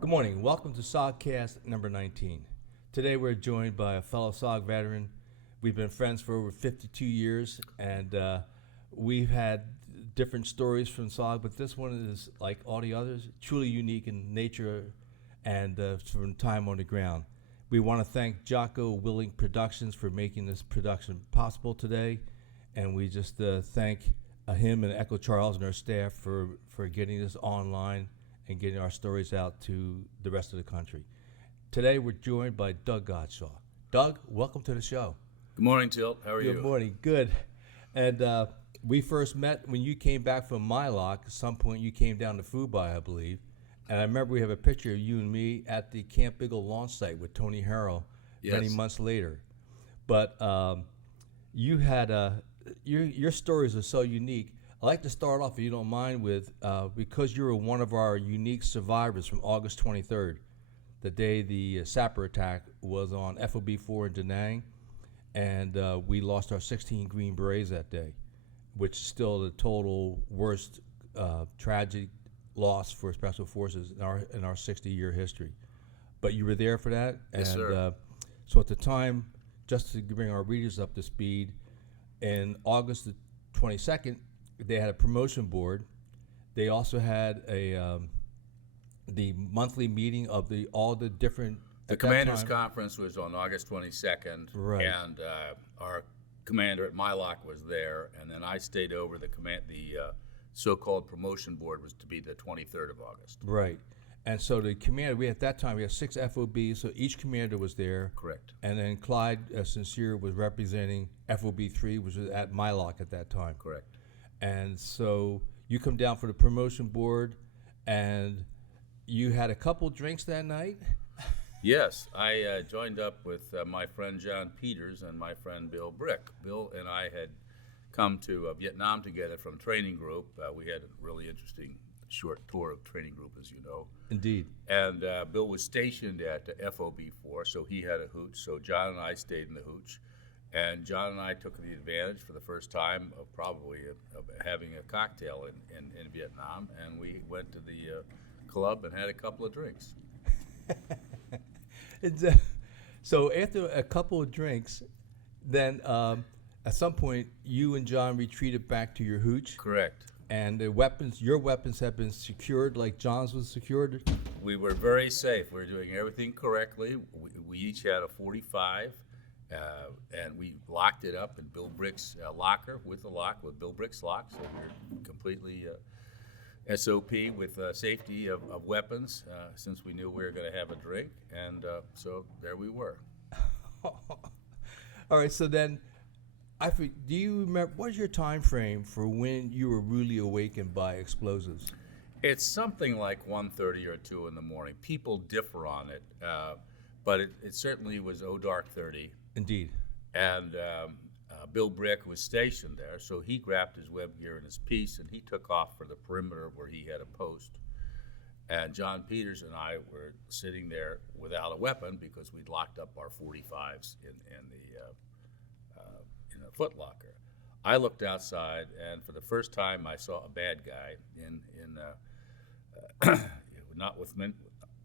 Good morning. Welcome to SOGCast number 19. Today we're joined by a fellow SOG veteran. We've been friends for over 52 years, and we've had different stories from SOG, but this one is, like all the others, truly unique in nature and from time on the ground. We want to thank Jocko Willing Productions for making this production possible today, and we just thank him and Echo Charles and our staff for getting this online and getting our stories out to the rest of the country. Today we're joined by Doug Godshall. Doug, welcome to the show. Good morning, Tilt. How are you? Good morning. Good. And we first met when you came back from My Loc. At some point you came down to Fubai, I believe. And I remember we have a picture of you and me at the Camp Eagle launch site with Tony Harrell many months later. But you had your stories are so unique. I'd like to start off, if you don't mind, with because you were one of our unique survivors from August 23rd, the day the sapper attack was on FOB 4 in Da Nang, and we lost our 16 Green Berets that day, which is still the total worst tragic loss for Special Forces in our 60-year history. But you were there for that, yes, and sir. So at the time, just to bring our readers up to speed, in August the 22nd. They had a promotion board. They also had the monthly meeting of all the different. The commanders' conference was on August 22nd, right? And our commander at My Loc was there, and then I stayed over. The so-called promotion board was to be the 23rd of August, right? And so the commander, at that time we had 6 FOBs, so each commander was there. Correct. And then Clyde Sincere was representing FOB 3, which was at My Loc at that time. Correct. And so you come down for the promotion board, and you had a couple drinks that night? Yes, I joined up with my friend John Peters and my friend Bill Brick. Bill and I had come to Vietnam together from training group. We had a really interesting short tour of training group, as you know. Indeed. And Bill was stationed at FOB 4, so he had a hooch. So John and I stayed in the hooch. And John and I took the advantage for the first time of having a cocktail in Vietnam, and we went to the club and had a couple of drinks. So after a couple of drinks, then at some point you and John retreated back to your hooch. Correct. And your weapons have been secured like John's was secured? We were very safe. We were doing everything correctly. We each had a 45. And we locked it up in Bill Brick's locker with Bill Brick's lock, so we were completely SOP with safety of weapons since we knew we were going to have a drink, and so there we were. All right, so then, do you remember, what is your time frame for when you were really awakened by explosives? It's something like 1:30 or 2 in the morning. People differ on it, but it certainly was dark 30. Indeed. And Bill Brick was stationed there, so he grabbed his web gear and his piece, and he took off for the perimeter where he had a post. And John Peters and I were sitting there without a weapon because we'd locked up our 45s in the footlocker. I looked outside, and for the first time, I saw a bad guy not with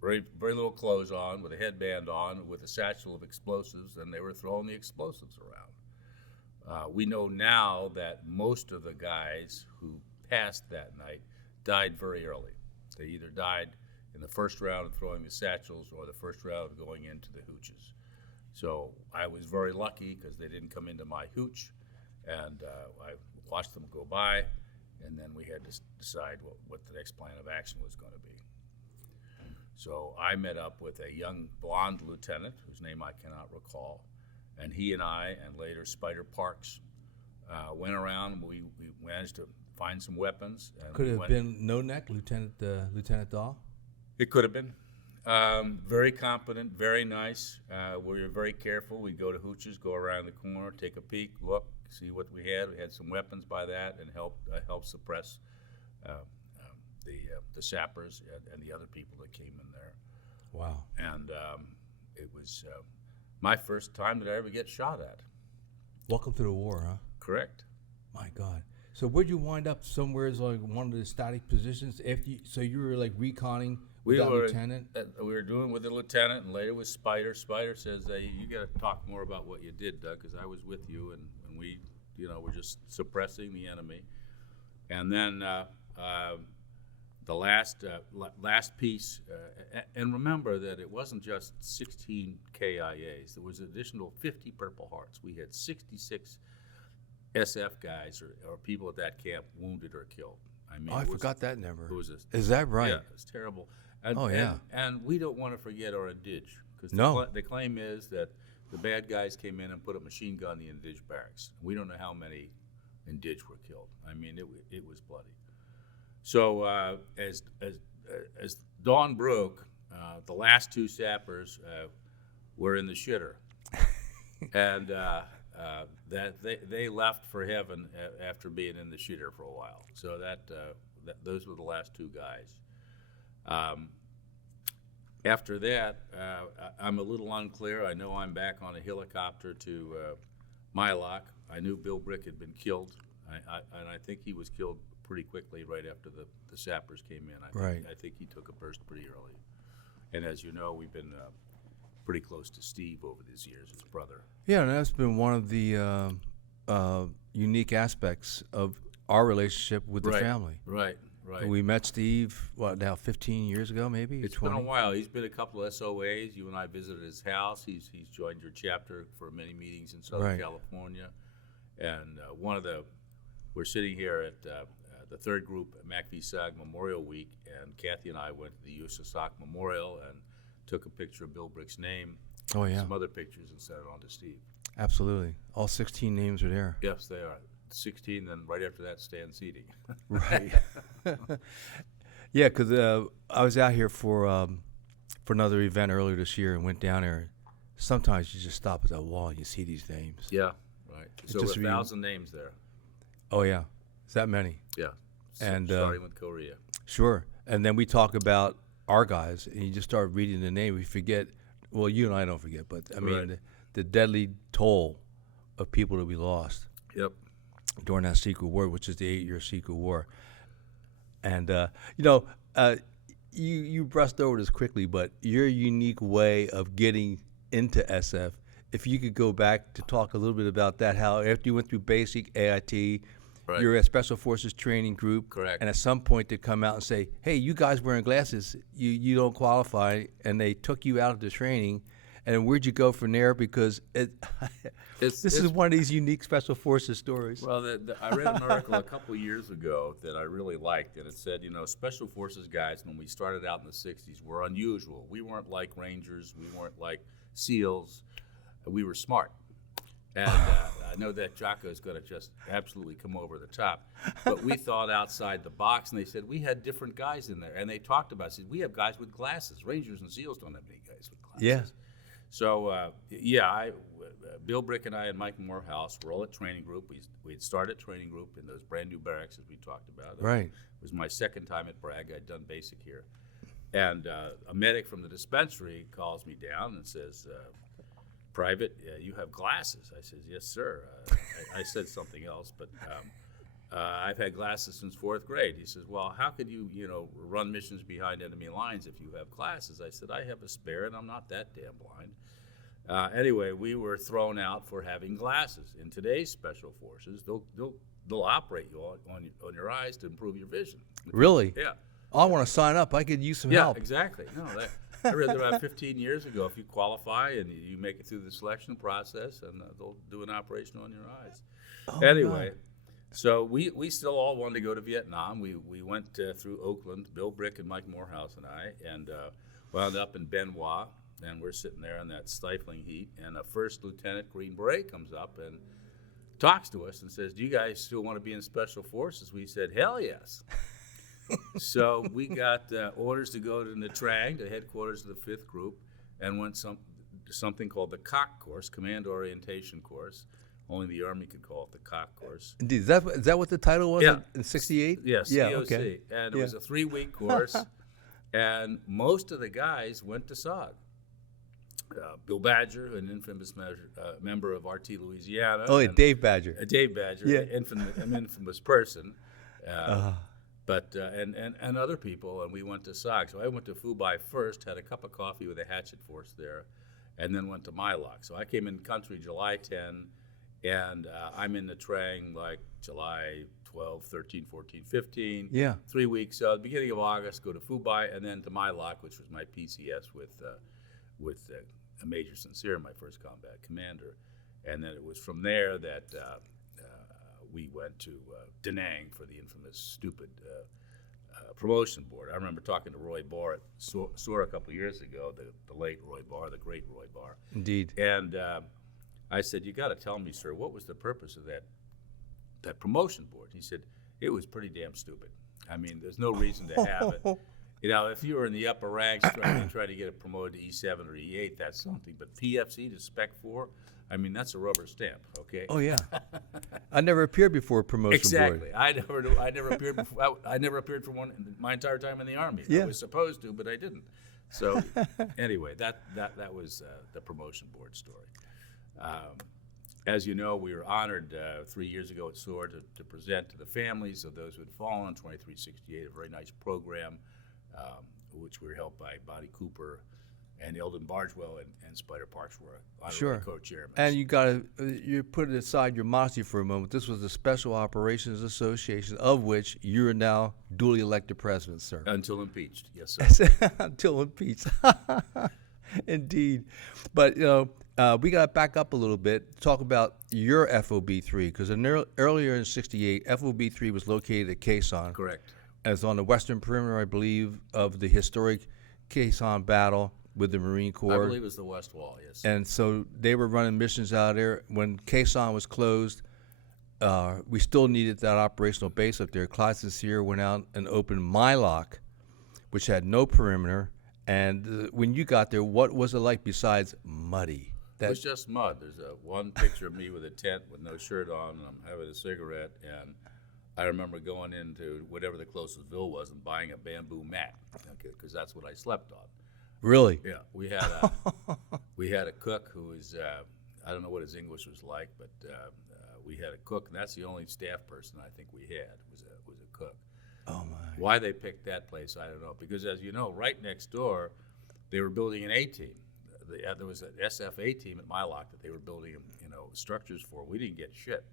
very, very little clothes on, with a headband on, with a satchel of explosives, and they were throwing the explosives around. We know now that most of the guys who passed that night died very early. They either died in the first round of throwing the satchels or the first round of going into the hooches. So I was very lucky because they didn't come into my hooch, and I watched them go by, and then we had to decide what the next plan of action was going to be. So I met up with a young blonde lieutenant whose name I cannot recall, and he and I, and later Spider Parks, went around. We managed to find some weapons. And could it have been No Neck, Lieutenant Dahl? It could have been. Very competent, very nice. We were very careful. We'd go to hooches, go around the corner, take a peek, look, see what we had. We had some weapons by that, and help suppress the sappers and the other people that came in there. Wow. And it was my first time that I ever get shot at. Welcome to the war, huh? Correct. My God. So where'd you wind up? Somewhere like one of the static positions? So you were like reconning We that were lieutenant? we were doing with the lieutenant, and later with Spider. Spider says, "Hey, you got to talk more about what you did, Doug, because I was with you, and we, were just suppressing the enemy." And then the last piece, and remember that it wasn't just 16 KIAs. There was an additional 50 Purple Hearts. We had 66 SF guys or people at that camp wounded or killed. I mean, I forgot that number. It was Is that right? Yeah, it's terrible. And, Oh, yeah. And we don't want to forget our Indige, because No. the claim is that the bad guys came in and put a machine gun in the Indige barracks. We don't know how many Indige were killed. I mean, it was bloody. So as dawn broke, the last two sappers were in the shitter, and that they left for heaven after being in the shitter for a while. So those were the last two guys. After that, I'm a little unclear. I know I'm back on a helicopter to My Loc. I knew Bill Brick had been killed, and I think he was killed pretty quickly right after the sappers came in. I think he took a burst pretty early. And as you know, we've been pretty close to Steve over these years, his brother. Yeah, and that's been one of the unique aspects of our relationship with the family. Right. We met Steve, what, now 15 years ago, maybe? It's 20? been a while. He's been a couple of SOAs. You and I visited his house. He's joined your chapter for many meetings in Southern California. And we're sitting here at the third group at MACV-SOG Memorial Week, and Kathy and I went to the USSOC Memorial and took a picture of Bill Brick's name, some other pictures, and sent it on to Steve. Absolutely. All 16 names are there. Yes, they are. 16, then right after that, stand seating. Right. Yeah, because I was out here for another event earlier this year and went down there. Sometimes you just stop at that wall and you see these names. Yeah, right. So just 1,000 names there. Oh, yeah. Is that many? Yeah. And starting with Korea. Sure. And then we talk about our guys, and you just start reading the name. We forget, well, you and I don't forget, but I mean, the deadly toll of people that we lost. Yep. During that secret war, which is the 8-year secret war. And, you brushed over this quickly, but your unique way of getting into SF, if you could go back to talk a little bit about that, how after you went through basic AIT, you're at Special Forces Training Group. Correct. And at some point they come out and say, hey, you guys wearing glasses, you don't qualify, and they took you out of the training. And where'd you go from there? Because this is one of these unique Special Forces stories. Well, I read an article a couple years ago that I really liked, and it said, Special Forces guys, when we started out in the 60s, were unusual. We weren't like Rangers. We weren't like SEALs. We were smart. And I know that Jocko is going to just absolutely come over the top. But we thought outside the box, and they said, we had different guys in there. And they talked about it. Said, we have guys with glasses. Rangers and SEALs don't have any guys with glasses. Yeah. So, Bill Brick and I and Mike Morehouse were all at training group. We had started training group in those brand new barracks, as we talked about. Right. It was my second time at Bragg. I'd done basic here. And a medic from the dispensary calls me down and says, Private, you have glasses. I said, yes, sir. I said something else, but I've had glasses since 4th grade. He says, well, how could you, run missions behind enemy lines if you have glasses? I said, I have a spare, and I'm not that damn blind. Anyway, we were thrown out for having glasses. In today's Special Forces, they'll operate you on your eyes to improve your vision. Really? Yeah. I want to sign up. I could use some help. Yeah, exactly. No, I read that about 15 years ago. If you qualify and you make it through the selection process, and they'll do an operation on your eyes. Oh, anyway, God. So we still all wanted to go to Vietnam. We went through Oakland, Bill Brick and Mike Morehouse and I, and wound up in Benoit. And we're sitting there in that stifling heat, and a first lieutenant Green Beret comes up and talks to us and says, do you guys still want to be in Special Forces? We said, hell yes. So we got orders to go to Nha Trang, the headquarters of the 5th Group, and went something called the COC course, Command Orientation Course. Only the Army could call it the COC course. Indeed. Is that what the title was in 68? Yes, yeah, COC. okay. And it was a 3-week course, and most of the guys went to SOG. Bill Badger, an infamous member of RT Louisiana. Oh, yeah, Dave Badger. Dave Badger, an infamous person. But and other people, and we went to SOG. So I went to Fubai first, had a cup of coffee with the Hatchet Force there, and then went to My Loc. So I came in country July 10, and I'm in the Trang like July 12, 13, 14, 15. Yeah. 3 weeks. Beginning of August, go to Fubai, and then to My Loc, which was my PCS with Major Sincere, my first combat commander. And then it was from there that we went to Da Nang for the infamous stupid promotion board. I remember talking to Roy Barr at SOAR a couple of years ago, the late Roy Barr, the great Roy Barr. Indeed. And I said, you got to tell me, sir, what was the purpose of that promotion board? He said, it was pretty damn stupid. I mean, there's no reason to have it. You know, if you were in the upper ranks trying to get promoted to E7 or E8, that's something. But PFC to Spec 4, I mean, that's a rubber stamp, okay? Oh yeah. I never appeared before a promotion Exactly. board. I never appeared before. I never appeared for one my entire time in the Army. Yeah. I was supposed to, but I didn't. So anyway, that was the promotion board story. As you know, we were honored 3 years ago at SOAR to present to the families of those who had fallen. 2368, a very nice program, which we were helped by Bonnie Cooper and Eldon Bargewell and Spider Parks were honorary co-chairmen. And you put aside your modesty for a moment. This was the Special Operations Association, of which you are now duly elected president, sir. Until impeached, yes, sir. Until impeached. Indeed. But, you know, we got to back up a little bit, talk about your FOB3, because earlier in 68, FOB3 was located at Quezon. Correct. As on the western perimeter, I believe, of the historic Quezon battle with the Marine Corps. I believe it was the West Wall, yes. And so they were running missions out there. When Quezon was closed, we still needed that operational base up there. Clyde Sincere went out and opened My Loc, which had no perimeter. And when you got there, what was it like besides muddy? It was just mud. There's one picture of me with a tent with no shirt on, and I'm having a cigarette, and I remember going into whatever the closest ville was and buying a bamboo mat, because that's what I slept on. Really? Yeah, we had a cook who was I don't know what his English was like, but we had a cook, and that's the only staff person I think we had was a cook. Oh my! Why they picked that place, I don't know. Because as you know, right next door, they were building an A team. There was an SF-A team at My Loc that they were building, you know, structures for. We didn't get shit.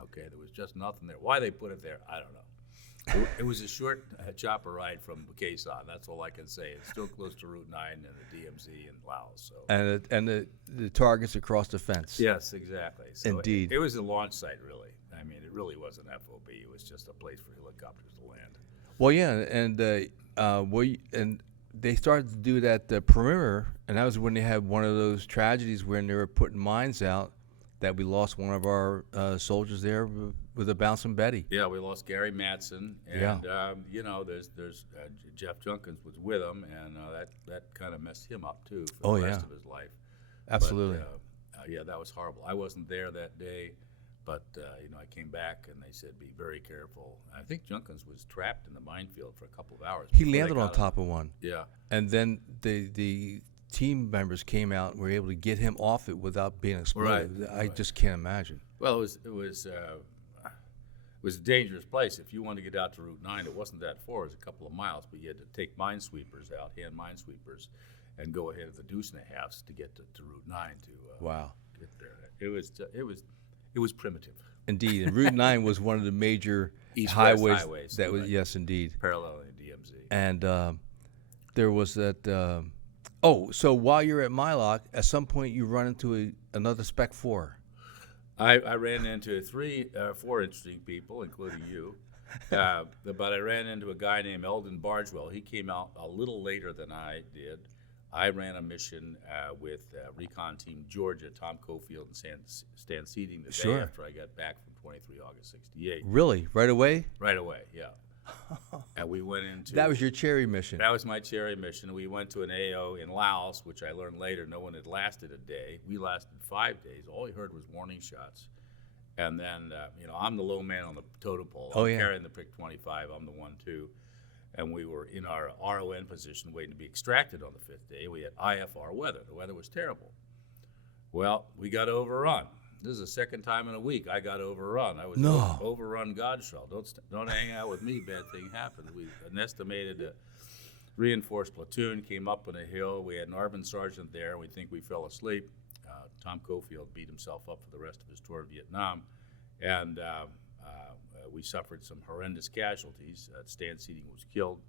Okay, there was just nothing there. Why they put it there, I don't know. It was a short chopper ride from Quezon. That's all I can say. It's still close to Route 9 and the DMZ and Laos. So. And the targets across the fence. Yes, exactly. So Indeed. It was a launch site, really. I mean, it really wasn't FOB. It was just a place for helicopters to land. Well, yeah, and they started to do that perimeter, and that was when they had one of those tragedies when they were putting mines out that we lost one of our soldiers there with a bouncing Betty. Yeah, we lost Gary Matson, and you know, there's Jeff Junkins was with him, and that kind of messed him up too for the rest of his life. Absolutely. But, yeah, that was horrible. I wasn't there that day, but you know, I came back and they said be very careful. I think Junkins was trapped in the minefield for a couple of hours. He landed on top of one. Yeah, and then the team members came out and were able to get him off it without being exploded. Right. I just can't imagine. Well, it was a dangerous place. If you wanted to get out to Route 9, it wasn't that far. It was a couple of miles, but you had to take minesweepers out, hand minesweepers, and go ahead of the deuce and a halves to get to Route 9 to wow. get there. It was primitive. Indeed, and Route 9 was one of the major highways that was right. Yes, indeed, Paralleling DMZ. And there was that. So while you're at My Loc, at some point you run into another Spec 4. I ran into four interesting people, including you. But I ran into a guy named Eldon Bargewell. He came out a little later than I did. I ran a mission with Recon Team Georgia, Tom Cofield and Stan Seeding the day after I got back from 23 August 68. Really? Right away? Right away, yeah. And we went into... That was your cherry mission. That was my cherry mission. We went to an AO in Laos, which I learned later no one had lasted a day. We lasted 5 days. All we heard was warning shots. And then, you know, I'm the low man on the totem pole. I'm carrying the Pick 25. I'm the 1-2. And we were in our RON position waiting to be extracted on the 5th day. We had IFR weather. The weather was terrible. Well, we got overrun. This is the second time in a week I got overrun. I was No. overrun Godshall. Don't hang out with me. Bad thing happened. An estimated reinforced platoon came up on a hill. We had an Arvin sergeant there. We think we fell asleep. Tom Cofield beat himself up for the rest of his tour of Vietnam, and we suffered some horrendous casualties. Stan Seating was killed.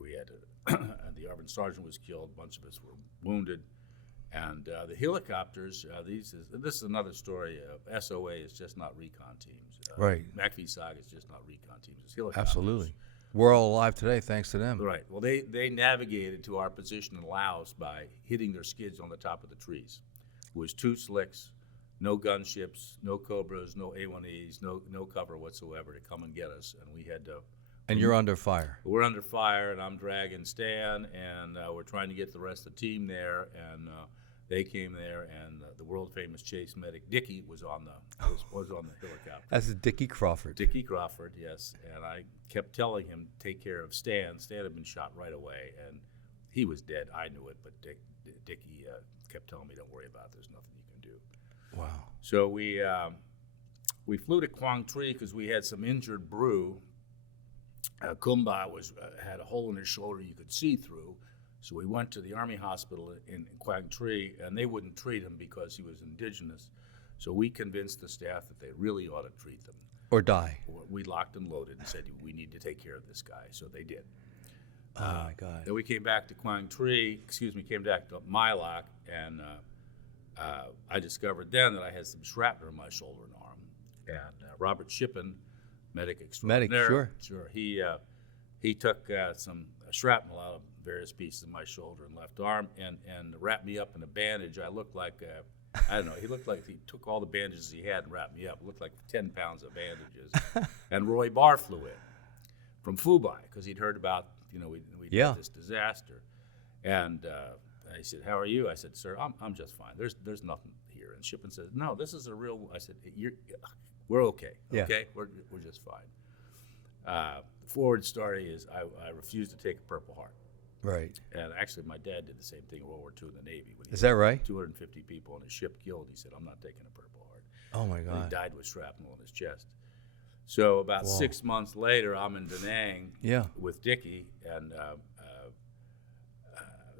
We had the Arvin sergeant was killed. A bunch of us were wounded. And the helicopters, this is another story. SOA is just not recon teams. Right. MACV SOG is just not recon teams. It's helicopters. Absolutely. We're all alive today thanks to them. Right. Well, they navigated to our position in Laos by hitting their skids on the top of the trees. It was 2 slicks, no gunships, no Cobras, no A1Es, no cover whatsoever to come and get us. And we had to. And you're under fire. We're under fire, and I'm dragging Stan, and we're trying to get the rest of the team there, and they came there, and the world famous chase medic Dickie was on the helicopter. That's Dickie Crawford. Dickie Crawford, yes. And I kept telling him take care of Stan. Stan had been shot right away, and he was dead. I knew it, but Dickie kept telling me, "Don't worry about it. There's nothing you can do." Wow. So we flew to Quang Tri because we had some injured brew. Kumba had a hole in his shoulder you could see through. So we went to the Army hospital in Quang Tri, and they wouldn't treat him because he was indigenous. So we convinced the staff that they really ought to treat them. Or die. We locked and loaded and said, we need to take care of this guy. So they did. Oh, my God. Then we came back to came back to My Loc, and I discovered then that I had some shrapnel in my shoulder and arm. And Robert Shippen, medic extraordinaire. Sure. He took some shrapnel out of various pieces of my shoulder and left arm and wrapped me up in a bandage. I looked like, I don't know, he looked like he took all the bandages he had and wrapped me up. It looked like 10 pounds of bandages. And Roy Barr flew in from Fubai because he'd heard about, we had this disaster. And I said, "How are you?" I said, "Sir, I'm just fine. There's nothing here." And Shippen says, "No, this is a real," I said, "We're okay, okay? We're just fine." The forward story is I refused to take a Purple Heart. Right. And actually, my dad did the same thing in World War II in the Navy. When Is that right? 250 people on his ship killed. He said, "I'm not taking a Purple Heart." Oh, my And God. he died with shrapnel in his chest. So about 6 months later, I'm in Da Nang with Dickie, and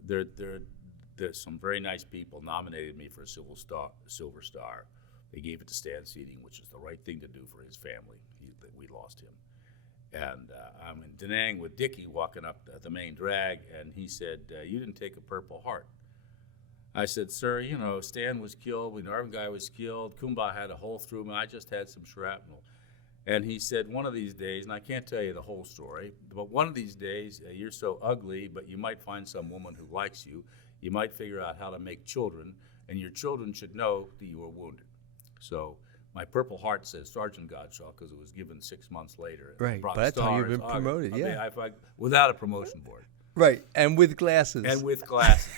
there's some very nice people nominated me for a Silver Star. They gave it to Stan Seating, which is the right thing to do for his family. We lost him. And I'm in Da Nang with Dickie walking up the main drag, and he said, "You didn't take a Purple Heart." I said, "Sir, Stan was killed. When the Arvin guy was killed, Kumba had a hole through me. I just had some shrapnel." And he said, "One of these days," and I can't tell you the whole story, but one of these days, you're so ugly, but you might find some woman who likes you. You might figure out how to make children, and your children should know that you were wounded. So my Purple Heart says Sergeant Godshall because it was given 6 months later. Right, but that's how you've been promoted, without a promotion board. Right, and with glasses. And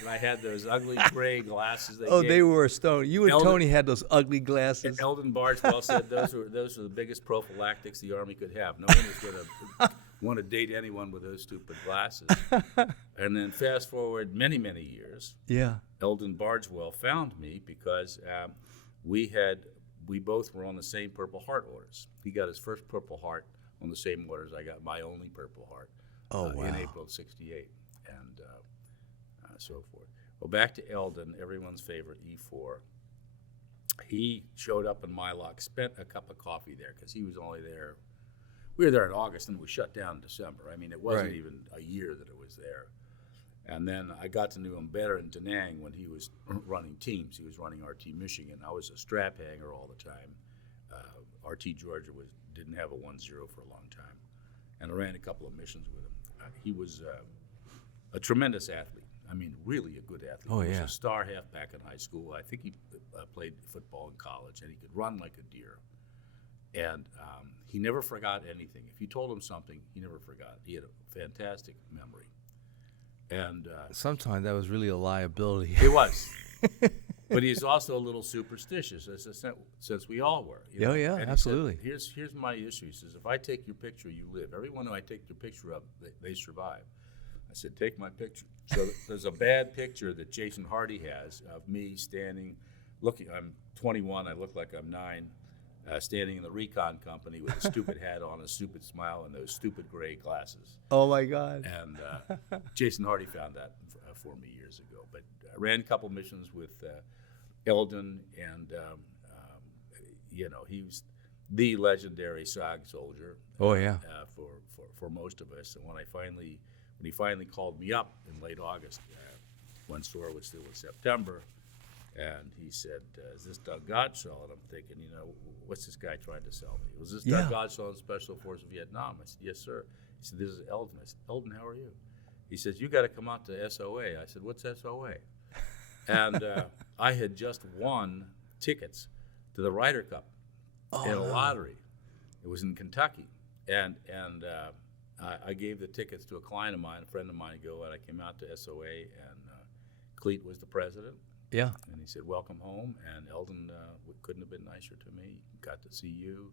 I had those ugly gray glasses. They were a stone. You and Tony had those ugly glasses. And Eldon Bargewell said those were the biggest prophylactics the Army could have. No one was going to want to date anyone with those stupid glasses. And then fast forward many, many years. Yeah. Eldon Bargewell found me because we both were on the same Purple Heart orders. He got his first Purple Heart on the same orders I got my only Purple Heart. In April of '68, and so forth. Well, back to Eldon, everyone's favorite E4. He showed up in My Loc, spent a cup of coffee there because he was only there. We were there in August, and it was shut down in December. I mean, it wasn't even a year that it was there. And then I got to know him better in Da Nang when he was running teams. He was running RT Michigan. I was a strap hanger all the time. RT Georgia didn't have a 1-0 for a long time. And I ran a couple of missions with him. He was a tremendous athlete. I mean, really a good athlete. Oh, he was yeah. a star halfback in high school. I think he played football in college, and he could run like a deer. And he never forgot anything. If you told him something, he never forgot. He had a fantastic memory. And sometimes that was really a liability. It was. But he's also a little superstitious, since we all were. Oh, yeah, and absolutely. He said, here's my issue. He says, if I take your picture, you live. Everyone who I take your picture of, they survive. I said, take my picture. So there's a bad picture that Jason Hardy has of me standing I'm 21. I look like I'm 9. Standing in the Recon company with a stupid hat on, a stupid smile, and those stupid gray glasses. Oh my God. And Jason Hardy found that for me years ago. But I ran a couple missions with Eldon, and he was the legendary SOG soldier. Oh yeah. For most of us. And when he finally called me up in late August, when SOAR was still in September, and he said, "Is this Doug Godshall?" And I'm thinking, what's this guy trying to sell me? Was this Doug Godshall in Special Forces Vietnam? I said, "Yes, sir." He said, "This is Eldon." I said, "Eldon, how are you?" He says, "You got to come out to SOA." I said, "What's SOA?" And I had just won tickets to the Ryder Cup in a lottery. It was in Kentucky, and I gave the tickets to a client of mine, a friend of mine, and I came out to SOA, and Cleet was the president. Yeah. And he said, "Welcome home." And Eldon couldn't have been nicer to me. Got to see you.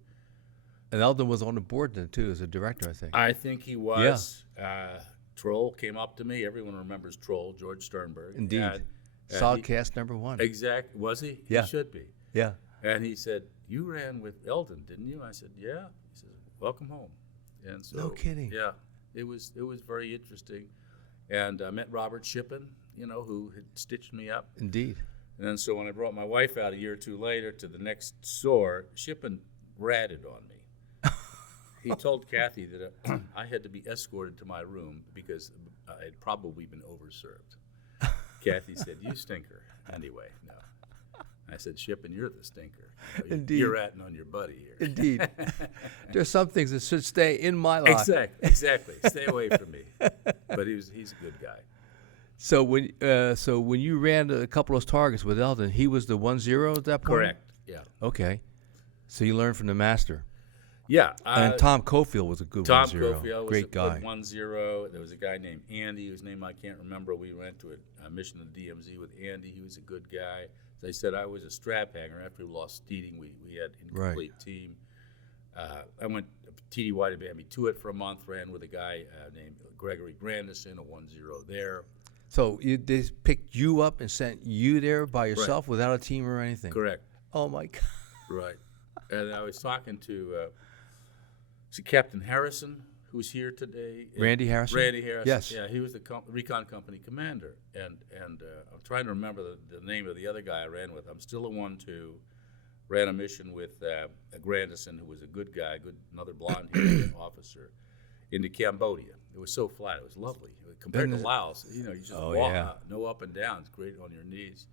And Eldon was on the board then too, as a director, I think. I think he was. Troll came up to me. Everyone remembers Troll, George Sternberg. Indeed. SOGCast #1. Exact. Was he? Yeah. He should be. Yeah. And he said, "You ran with Eldon, didn't you?" I said, "Yeah." He said, "Welcome home." And so, no kidding. Yeah, it was very interesting. And I met Robert Shippen, who had stitched me up. Indeed. And then so when I brought my wife out a year or two later to the next SOAR, Shippen ratted on me. He told Kathy that I had to be escorted to my room because I had probably been overserved. Kathy said, "You stinker." Anyway, no. I said, "Shippen, you're the stinker. Indeed. You're ratting on your buddy here." Indeed. There's some things that should stay in my life. Exactly. Stay away from me. But he's a good guy. So when you ran a couple of those targets with Eldon, he was the 1-0 at that point? Correct. Yeah. Okay. So you learned from the master. Yeah. And Tom Cofield was a good 1-0. Tom Cofield was great a guy. good 1-0. There was a guy named Andy, whose name I can't remember. We went to a mission in the DMZ with Andy. He was a good guy. As I said, I was a strap hanger. After we lost Steeding, we had an incomplete team. I went TDY to Bambi Tuit for a month, ran with a guy named Gregory Grandison, a 1-0 there. So they picked you up and sent you there by yourself without a team or anything? Correct. Oh, my God. Right. And I was talking to Captain Harrison, who's here today. Randy Harrison? Randy Harrison. Yes. Yeah, he was the Recon Company commander. And I'm trying to remember the name of the other guy I ran with. I'm still a 1-2. Ran a mission with Grandison, who was a good guy, another blonde-haired officer, into Cambodia. It was so flat. It was lovely. Compared to Laos, you just walk, no up and down. It's great on your knees.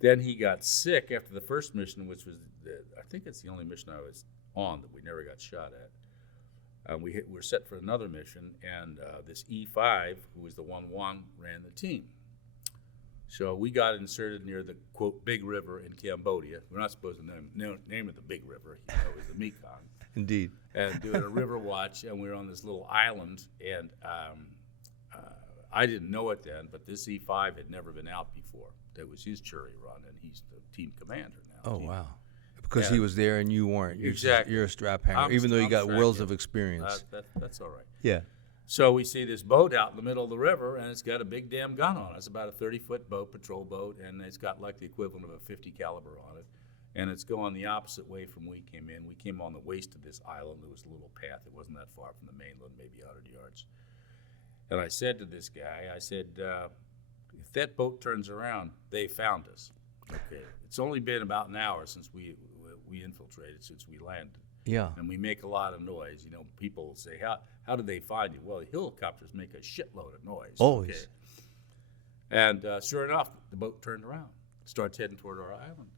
Then he got sick after the first mission, which was, I think it's the only mission I was on that we never got shot at. We were set for another mission, and this E5, who was the 1-1, ran the team. So we got inserted near the, quote, big river in Cambodia. We're not supposed to name it the big river. It was the Mekong. Indeed. And doing a river watch, and we were on this little island, and I didn't know it then, but this E5 had never been out before. That was his jury run, and he's the team commander now. Oh, wow. Because he was there and you weren't. Exactly. You're a strap hanger, even though you got worlds of experience. That's all right. Yeah. So we see this boat out in the middle of the river, and it's got a big damn gun on it. It's about a 30-foot boat, patrol boat, and it's got like the equivalent of a 50 caliber on it. And it's going the opposite way from we came in. We came on the waist of this island. There was a little path. It wasn't that far from the mainland, maybe 100 yards. And I said to this guy, if that boat turns around, they found us. Okay. It's only been about an hour since we infiltrated, since we landed. Yeah. And we make a lot of noise. People will say, how did they find you? Well, the helicopters make a shitload of noise. Always. Okay. And sure enough, the boat turned around, starts heading toward our island.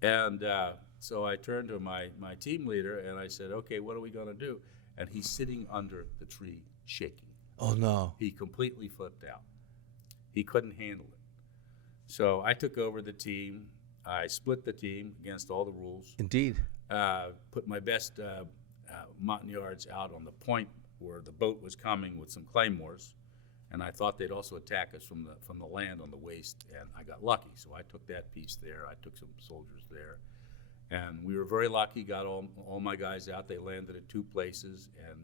And so I turned to my team leader, and I said, okay, what are we going to do? And he's sitting under the tree shaking. Oh, no. He completely flipped out. He couldn't handle it. So I took over the team. I split the team against all the rules. Indeed. Put my best Montagnards out on the point where the boat was coming with some claymores, and I thought they'd also attack us from the land on the waist, and I got lucky. So I took that piece there. I took some soldiers there, and we were very lucky. Got all my guys out. They landed at 2 places, and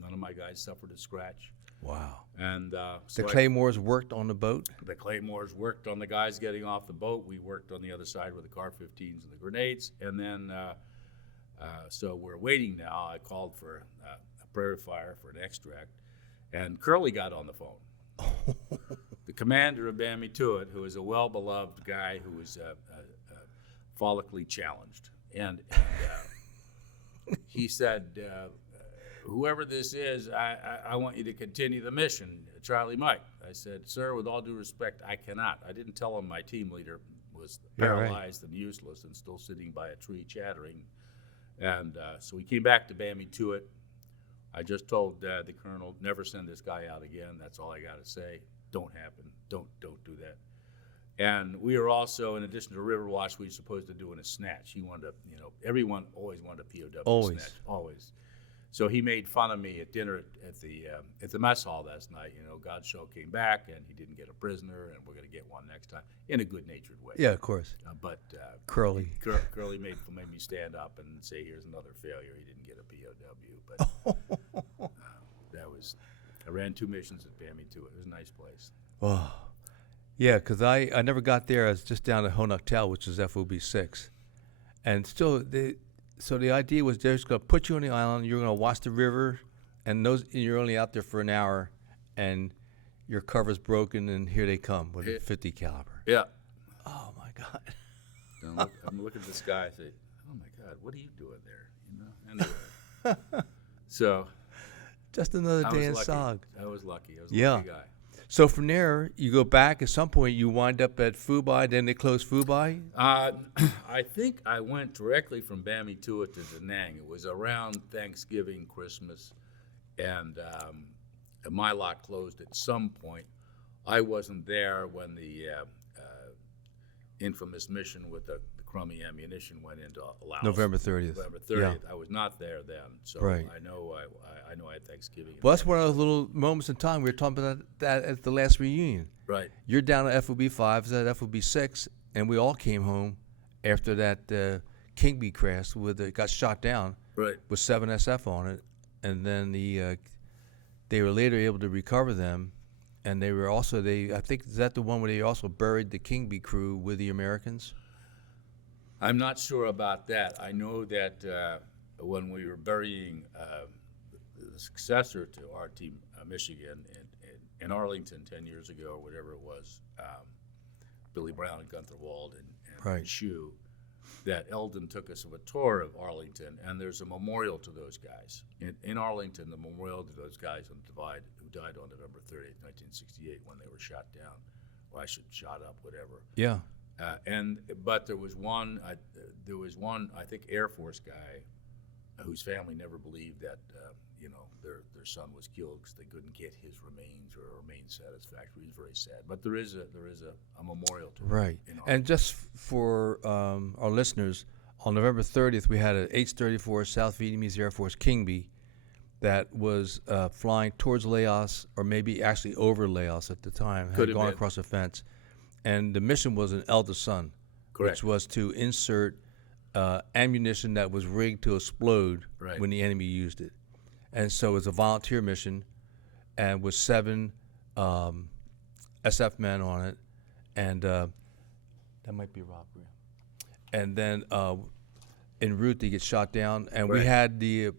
none of my guys suffered a scratch. Wow. And The Claymores worked on the boat? the Claymores worked on the guys getting off the boat. We worked on the other side with the CAR-15s and the grenades. And then, so we're waiting now. I called for a prairie fire for an extract, and Curly got on the phone. The commander of Bammy Tuit, who is a well-beloved guy who was follically challenged. And he said, whoever this is, I want you to continue the mission, Charlie Mike. I said, sir, with all due respect, I cannot. I didn't tell him my team leader was paralyzed and useless and still sitting by a tree chattering. And so we came back to Bammy Tuit. I just told the colonel, never send this guy out again. That's all I got to say. Don't happen. Don't do that. And we were also, in addition to River Watch, we were supposed to do a snatch. He wanted to, everyone always wanted a POW snatch. Always. So he made fun of me at dinner at the mess hall last night. Godshall came back and he didn't get a prisoner, and we're going to get one next time in a good-natured way. Yeah, of course. But Curly made me stand up and say, "Here's another failure. He didn't get a POW." But I ran 2 missions at Bammy Tuit. It was a nice place. Wow. Yeah, because I never got there. I was just down at Honuktel, which is FOB 6, and still So the idea was they're just going to put you on the island, you're going to watch the river, and you're only out there for an hour, and your cover's broken, and here they come with a 50 caliber. Yeah. Oh, my God. I'm looking at this guy and say, oh, my God, what are you doing there? Anyway. So. Just another day in SOG. I was lucky. I was a lucky guy. So from there, you go back. At some point, you wind up at Fubai. Then they close Fubai. I think I went directly from Bammy Tuit to Da Nang. It was around Thanksgiving, Christmas, and My Loc closed at some point. I wasn't there when the infamous mission with the crummy ammunition went into Laos. November 30th. November 30th. Yeah. I was not there then, so right. I know I had Thanksgiving. Well, that's one of those little moments in time. We were talking about that at the last reunion. Right. You're down at FOB 5, at FOB 6, and we all came home after that King Bee crash got shot down. Right. With 7 SF on it, and then they were later able to recover them, and they were also I think is that the one where they also buried the King Bee crew with the Americans? I'm not sure about that. I know that when we were burying the successor to RT Michigan in Arlington 10 years ago, or whatever it was, Billy Brown and Gunther Wald and Shue, that Eldon took us on a tour of Arlington, and there's a memorial to those guys. In Arlington, the memorial to those guys on the Divide who died on November 30th, 1968, when they were shot down, or shot up, whatever. Yeah. But there was one, I think, Air Force guy whose family never believed that, their son was killed because they couldn't get his remains or remain satisfactory. He's very sad. But there is a memorial to him. Right. And just for our listeners, on November 30th, we had an H-34 South Vietnamese Air Force King Bee that was flying towards Laos, or maybe actually over Laos at the time, had gone across a fence. And the mission was an eldest son, which was to insert ammunition that was rigged to explode when the enemy used it. And so it was a volunteer mission, and with 7 SF men on it, and that might be Rob Graham. And then en route they get shot down, and we had the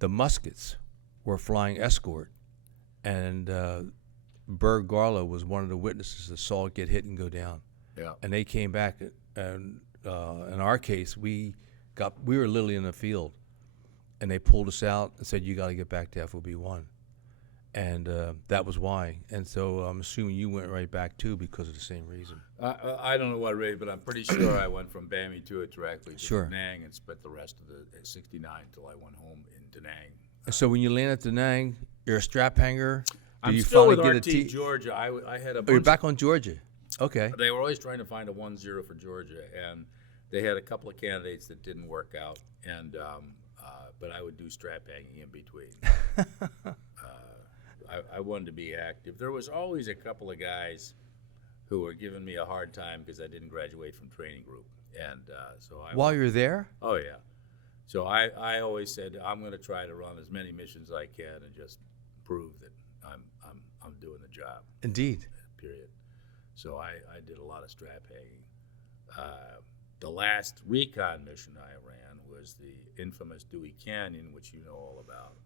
muskets were flying escort, and Berg Garlow was one of the witnesses that saw it get hit and go down. Yeah. And they came back, and in our case, we were literally in the field, and they pulled us out and said, "You got to get back to FOB 1," and that was why. And so I'm assuming you went right back too because of the same reason. I don't know what rate, but I'm pretty sure I went from Bammy Tuit directly to Da Nang and spent the rest of the 69 until I went home in Da Nang. So when you land at Da Nang, you're a strap hanger. I'm still with RT Georgia. I had a bunch. Oh, you're back on Georgia. Okay. They were always trying to find a 1-0 for Georgia, and they had a couple of candidates that didn't work out, and but I would do strap hanging in between. I wanted to be active. There was always a couple of guys who were giving me a hard time because I didn't graduate from training group, and so While you're there? Oh yeah, So I always said I'm going to try to run as many missions as I can and just prove that I'm doing the job. Indeed. Period. So I did a lot of strap hanging. The last recon mission I ran was the infamous Dewey Canyon, which you know all about.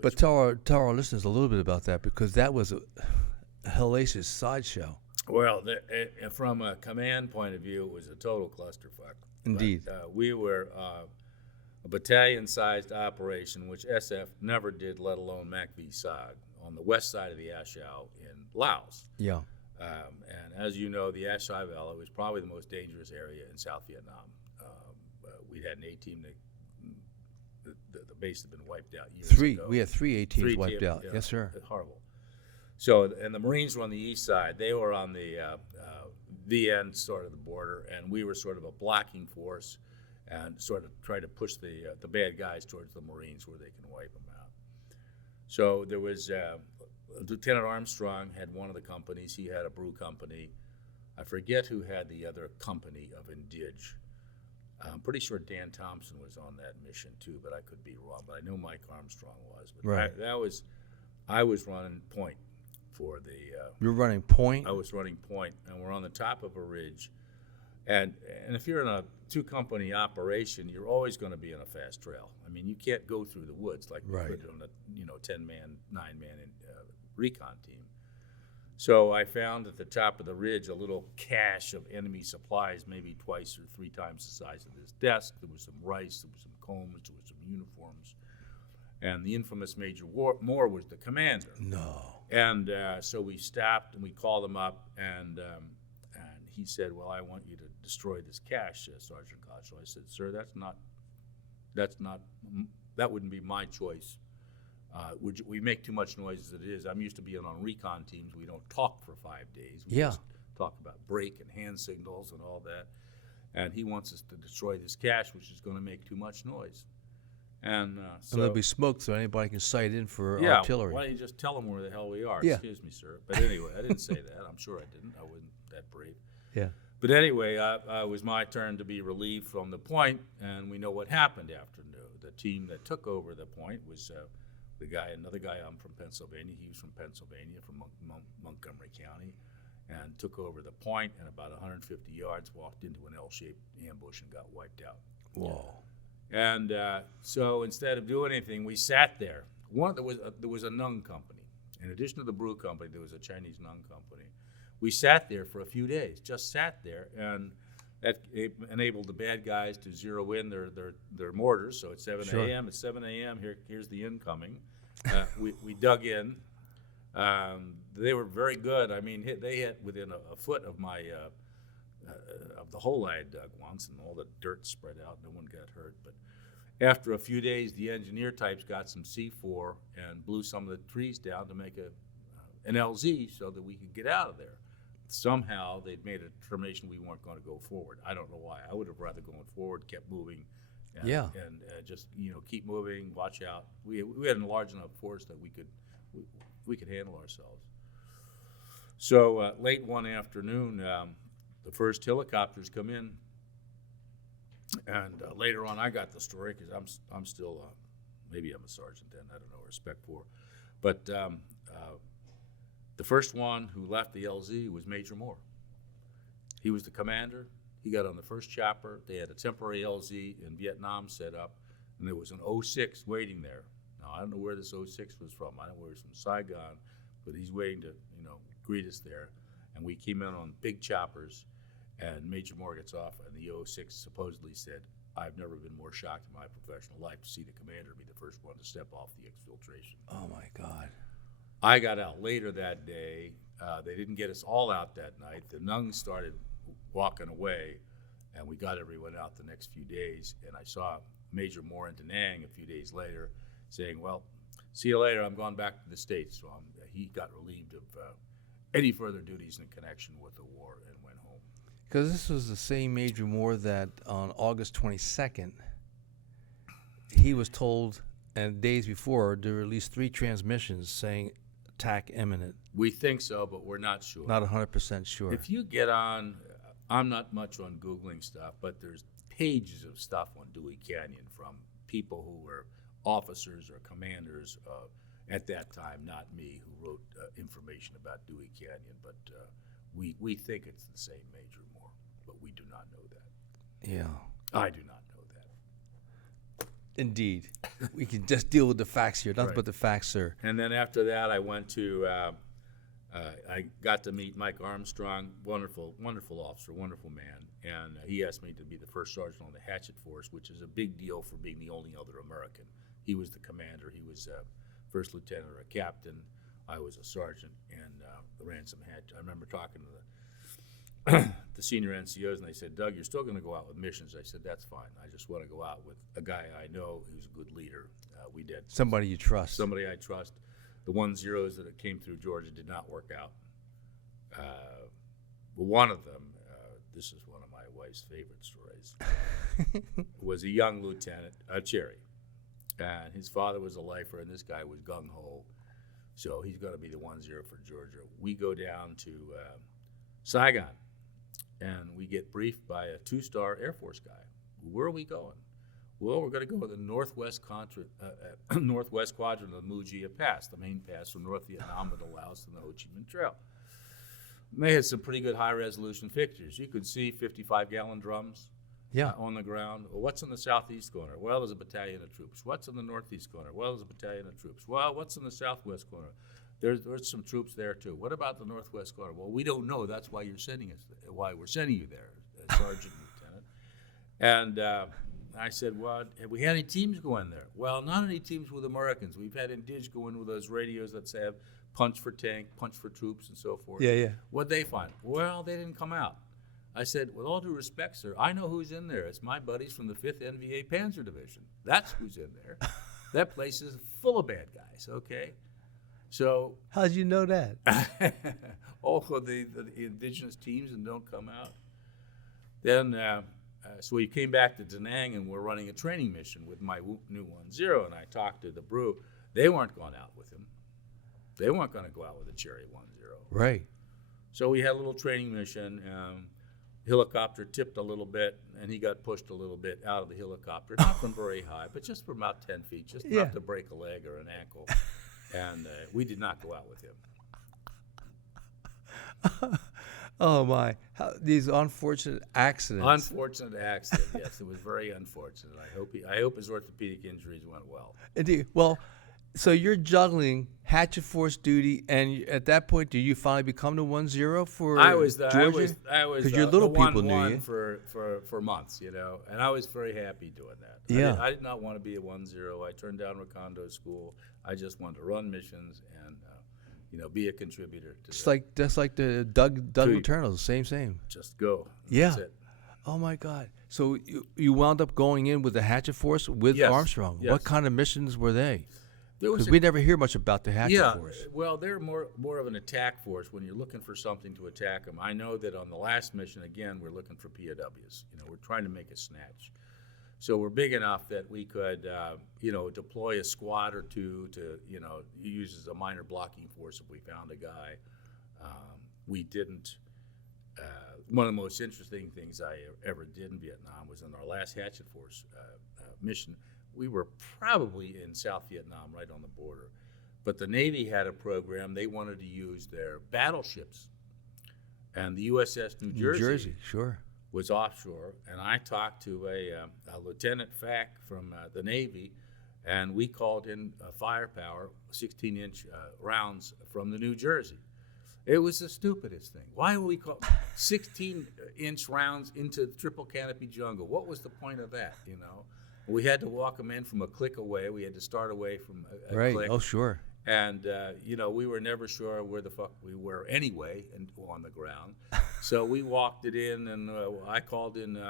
But tell our listeners a little bit about that, because that was a hellacious sideshow. Well, from a command point of view, it was a total clusterfuck. Indeed. But, we were a battalion-sized operation, which SF never did, let alone MACV SOG, on the west side of the Ashau in Laos. Yeah. And as you know, the Ashai Valley was probably the most dangerous area in South Vietnam. We had an A-team that the base had been wiped out years ago. We had three A-teams wiped out. Yes, sir. Horrible. So, and the Marines were on the east side. They were on the VN sort of the border, and we were sort of a blocking force and sort of try to push the bad guys towards the Marines where they can wipe them out. So there was Lieutenant Armstrong had one of the companies. He had a brew company. I forget who had the other company of Indige. I'm pretty sure Dan Thompson was on that mission too, but I could be wrong. But I know Mike Armstrong was. But right. I was running point for the. You're running point? I was running point, and we're on the top of a ridge. And if you're in a two-company operation, you're always going to be on a fast trail. I mean, you can't go through the woods like you could on a 10-man, 9-man recon team. So I found at the top of the ridge a little cache of enemy supplies, maybe twice or three times the size of this desk. There was some rice, there was some combs, there was some uniforms. And the infamous Major Moore was the commander. No. And so we stopped and we called him up, and he said, "Well, I want you to destroy this cache, Sergeant Godshall." I said, "Sir, that wouldn't be my choice. We make too much noise as it is. I'm used to being on recon teams. We don't talk for 5 days. We just talk about break and hand signals and all that. And he wants us to destroy this cache, which is going to make too much noise." And so there'll be smoke so anybody can sight in for artillery. Why don't you just tell them where the hell we are? Yeah. Excuse me, sir. But anyway, I didn't say that. I'm sure I didn't. I wasn't that brave. Yeah. But anyway, it was my turn to be relieved from the point, and we know what happened after noon. The team that took over the point was another guy. I'm from Pennsylvania. He was from Pennsylvania, from Montgomery County, and took over the point, and about 150 yards walked into an L-shaped ambush and got wiped out. Whoa. And so instead of doing anything, we sat there. There was a Nung company. In addition to the brew company, there was a Chinese Nung company. We sat there for a few days, just sat there, and that enabled the bad guys to zero in their mortars. So at 7 a.m., at 7 a.m., here's the incoming. We dug in. They were very good. I mean, they hit within a foot of my of the hole I had dug once, and all the dirt spread out. No one got hurt. But after a few days, the engineer types got some C4 and blew some of the trees down to make an LZ so that we could get out of there. Somehow they'd made a determination we weren't going to go forward. I don't know why. I would have rather gone forward, kept moving, and just keep moving, watch out. We had a large enough force that we could handle ourselves. So late one afternoon, the first helicopters come in, and later on I got the story because I'm still maybe I'm a sergeant then, I don't know, respect for, but the first one who left the LZ was Major Moore. He was the commander. He got on the first chopper. They had a temporary LZ in Vietnam set up, and there was an 06 waiting there. Now, I don't know where this 06 was from. I don't know where it's from Saigon, but he's waiting to, greet us there. And we came in on big choppers, and Major Moore gets off, and the 06 supposedly said, "I've never been more shocked in my professional life to see the commander be the first one to step off the exfiltration." Oh, my God. I got out later that day. They didn't get us all out that night. The Nungs started walking away, and we got everyone out the next few days. And I saw Major Moore in Da Nang a few days later saying, "Well, see you later. I'm going back to the States." So he got relieved of any further duties in connection with the war and went home. Because this was the same Major Moore that on August 22nd, he was told, and days before, to release 3 transmissions saying attack imminent. We think so, but we're not sure. Not 100% sure. If you get on, I'm not much on Googling stuff, but there's pages of stuff on Dewey Canyon from people who were officers or commanders at that time, not me, who wrote information about Dewey Canyon. But we think it's the same Major Moore, but we do not know that. Yeah. I do not know that. Indeed. We can just deal with the facts here. Nothing Right. but the facts, sir. And then after that, I went to, I got to meet Mike Armstrong, wonderful, wonderful officer, wonderful man. And he asked me to be the first sergeant on the Hatchet Force, which is a big deal for being the only other American. He was the commander. He was first lieutenant or a captain. I was a sergeant and ran some hatch. I remember talking to the senior NCOs, and they said, Doug, you're still going to go out with missions. I said, that's fine. I just want to go out with a guy I know who's a good leader. We did. Somebody you trust. Somebody I trust. The 1-0s that came through Georgia did not work out. But one of them, this is one of my wife's favorite stories, was a young lieutenant, Cherry. And his father was a lifer, and this guy was gung-ho. So he's going to be the 1-0 for Georgia. We go down to Saigon, and we get briefed by a 2-star Air Force guy. Where are we going? Well, we're going to go to the northwest quadrant of the Mujia Pass, the main pass from North Vietnam to Laos and the Ho Chi Minh Trail. And they had some pretty good high-resolution pictures. You could see 55-gallon drums on the ground. Well, what's in the southeast corner? Well, there's a battalion of troops. What's in the northeast corner? Well, there's a battalion of troops. Well, what's in the southwest corner? There's some troops there too. What about the northwest corner? Well, we don't know. That's why you're sending us. Why we're sending you there, Sergeant Lieutenant. And I said, well, have we had any teams go in there? Well, not any teams with Americans. We've had Indig go in with those radios that say punch for tank, punch for troops, and so forth. Yeah. What'd they find? Well, they didn't come out. I said, with all due respect, sir, I know who's in there. It's my buddies from the 5th NVA Panzer Division. That's who's in there. That place is full of bad guys, okay? So How'd you know that? all of the indigenous teams and don't come out. Then, so we came back to Da Nang, and we're running a training mission with my new 1-0, and I talked to the brew. They weren't going out with him. They weren't going to go out with a Cherry 1-0. Right. So we had a little training mission. Helicopter tipped a little bit, and he got pushed a little bit out of the helicopter, not from very high, but just from about 10 feet, just enough to break a leg or an ankle. And we did not go out with him. Oh my! These unfortunate accidents. Unfortunate accident. Yes, it was very unfortunate. I hope his orthopedic injuries went well. Indeed. Well, so you're juggling Hatchet Force duty, and at that point, do you finally become the 1-0 for Georgia? I was because your little the people 1-1 knew you for months, you know, and I was very happy doing that. Yeah. I did not want to be a 1-0. I turned down Recondo School. I just wanted to run missions and be a contributor to Just like the Doug Eternals, same. just go. Yeah. That's it. Oh my God! So you wound up going in with the Hatchet Force with Yes. Armstrong. Yes. What kind of missions were they? There was Because we never hear much about the Hatchet Force. Well, they're more of an attack force when you're looking for something to attack them. I know that on the last mission, again, we're looking for POWs. We're trying to make a snatch. So we're big enough that we could, deploy a squad or two to, use as a minor blocking force if we found a guy. We didn't. One of the most interesting things I ever did in Vietnam was in our last Hatchet Force mission. We were probably in South Vietnam, right on the border. But the Navy had a program. They wanted to use their battleships. And the USS New Jersey sure. was offshore. And I talked to a Lieutenant Fack from the Navy, and we called in firepower, 16-inch rounds from the New Jersey. It was the stupidest thing. Why would we call 16-inch rounds into the triple canopy jungle? What was the point of that, We had to walk them in from a click away. We had to start away from a Right. click. Oh, sure. And, we were never sure where the fuck we were anyway on the ground. So we walked it in, and I called in,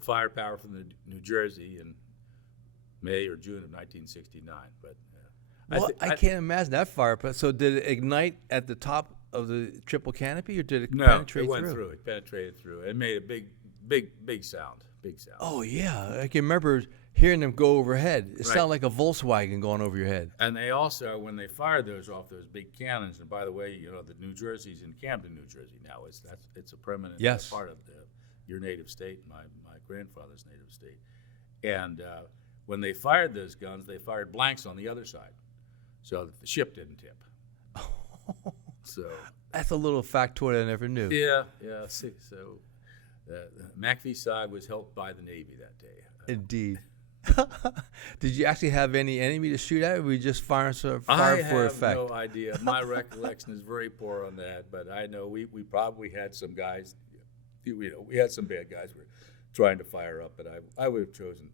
firepower from the New Jersey in May or June of 1969. But I can't imagine that fire. So did it ignite at the top of the triple canopy, or did it no, penetrate it went through? through. It penetrated through. It made a big sound. Big sound. Oh, yeah. I can remember hearing them go overhead. It Right. sounded like a Volkswagen going over your head. And they also, when they fired those off, those big cannons, and by the way, the New Jersey's in Camden, New Jersey now. It's a permanent Yes. part of your native state, my grandfather's native state. And when they fired those guns, they fired blanks on the other side, so that the ship didn't tip. So That's a little factoid I never knew. yeah. So MACV side was helped by the Navy that day. Indeed. Did you actually have any enemy to shoot at, or were you just firing for I effect? have no idea. My recollection is very poor on that, but I know we probably had some guys. We had some bad guys we were trying to fire up, but I would have chosen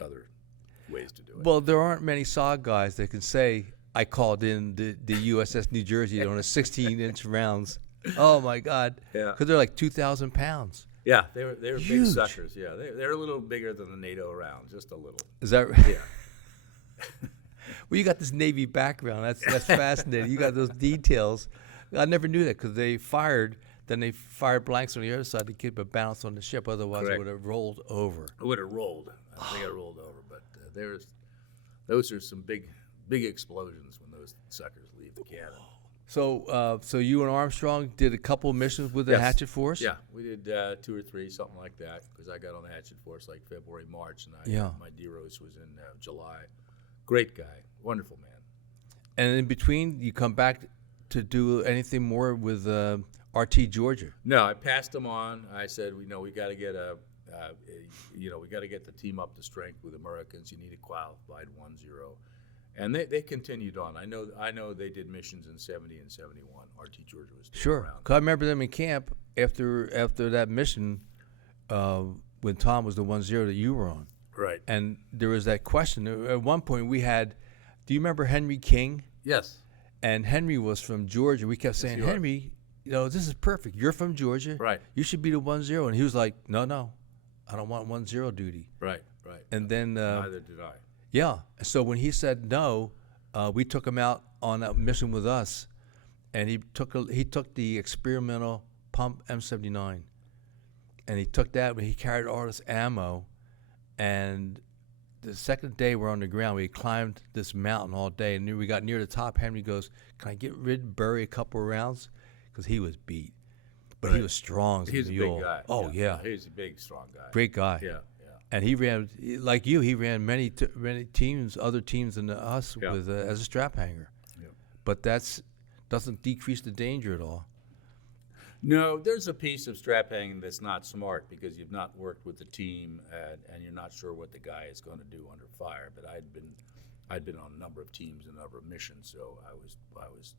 other ways to do it. Well, there aren't many SOG guys that can say, I called in the USS New Jersey on a 16-inch rounds. Oh, my God. Yeah. Because they're like 2,000 pounds. Yeah, they were big Huge. suckers. Yeah, they're a little bigger than the NATO round, just a little. Is that right? Yeah. Well, you got this Navy background. That's fascinating. You got those details. I never knew that because they fired blanks on the other side to keep a balance on the ship. Otherwise, Correct. it would have rolled over. It would have rolled. They got rolled over, but those are some big explosions when those suckers leave the cannon. So you and Armstrong did a couple missions with the Yes. Hatchet Force? Yeah, we did 2 or 3, something like that, because I got on the Hatchet Force like February, March, and my D-Rose was in July. Great guy, wonderful man. And in between, you come back to do anything more with RT Georgia? No, I passed him on. I said, we got to get we got to get the team up to strength with Americans. You need a qualified 1-0. And they continued on. I know they did missions in 70 and 71. RT Georgia was still Sure. around. 'Cause I remember them in camp after that mission when Tom was the 1-0 that you were on. Right. And there was that question. At one point we had, do you remember Henry King? Yes. And Henry was from Georgia. We kept saying, he was. Henry, this is perfect. You're from Georgia. Right. You should be the 1-0. And he was like, no, I don't want 1-0 duty. Right. And then, Neither did I. yeah. So when he said no, we took him out on a mission with us, and he took the experimental pump M79, and he took that, but he carried all this ammo, and the second day we're on the ground, we climbed this mountain all day, and we got near the top. Henry goes, "Can I bury a couple of rounds?" Because he was beat, but he was strong as He's a a mule. big guy. Oh yeah, He's a big, strong guy. great guy. Yeah. And he ran like you. He ran many teams, other teams than us, Yeah. with as a strap hanger. Yeah. But doesn't decrease the danger at all. No, there's a piece of strap hanging that's not smart because you've not worked with the team and you're not sure what the guy is going to do under fire. But I'd been on a number of teams and a number of missions, so I was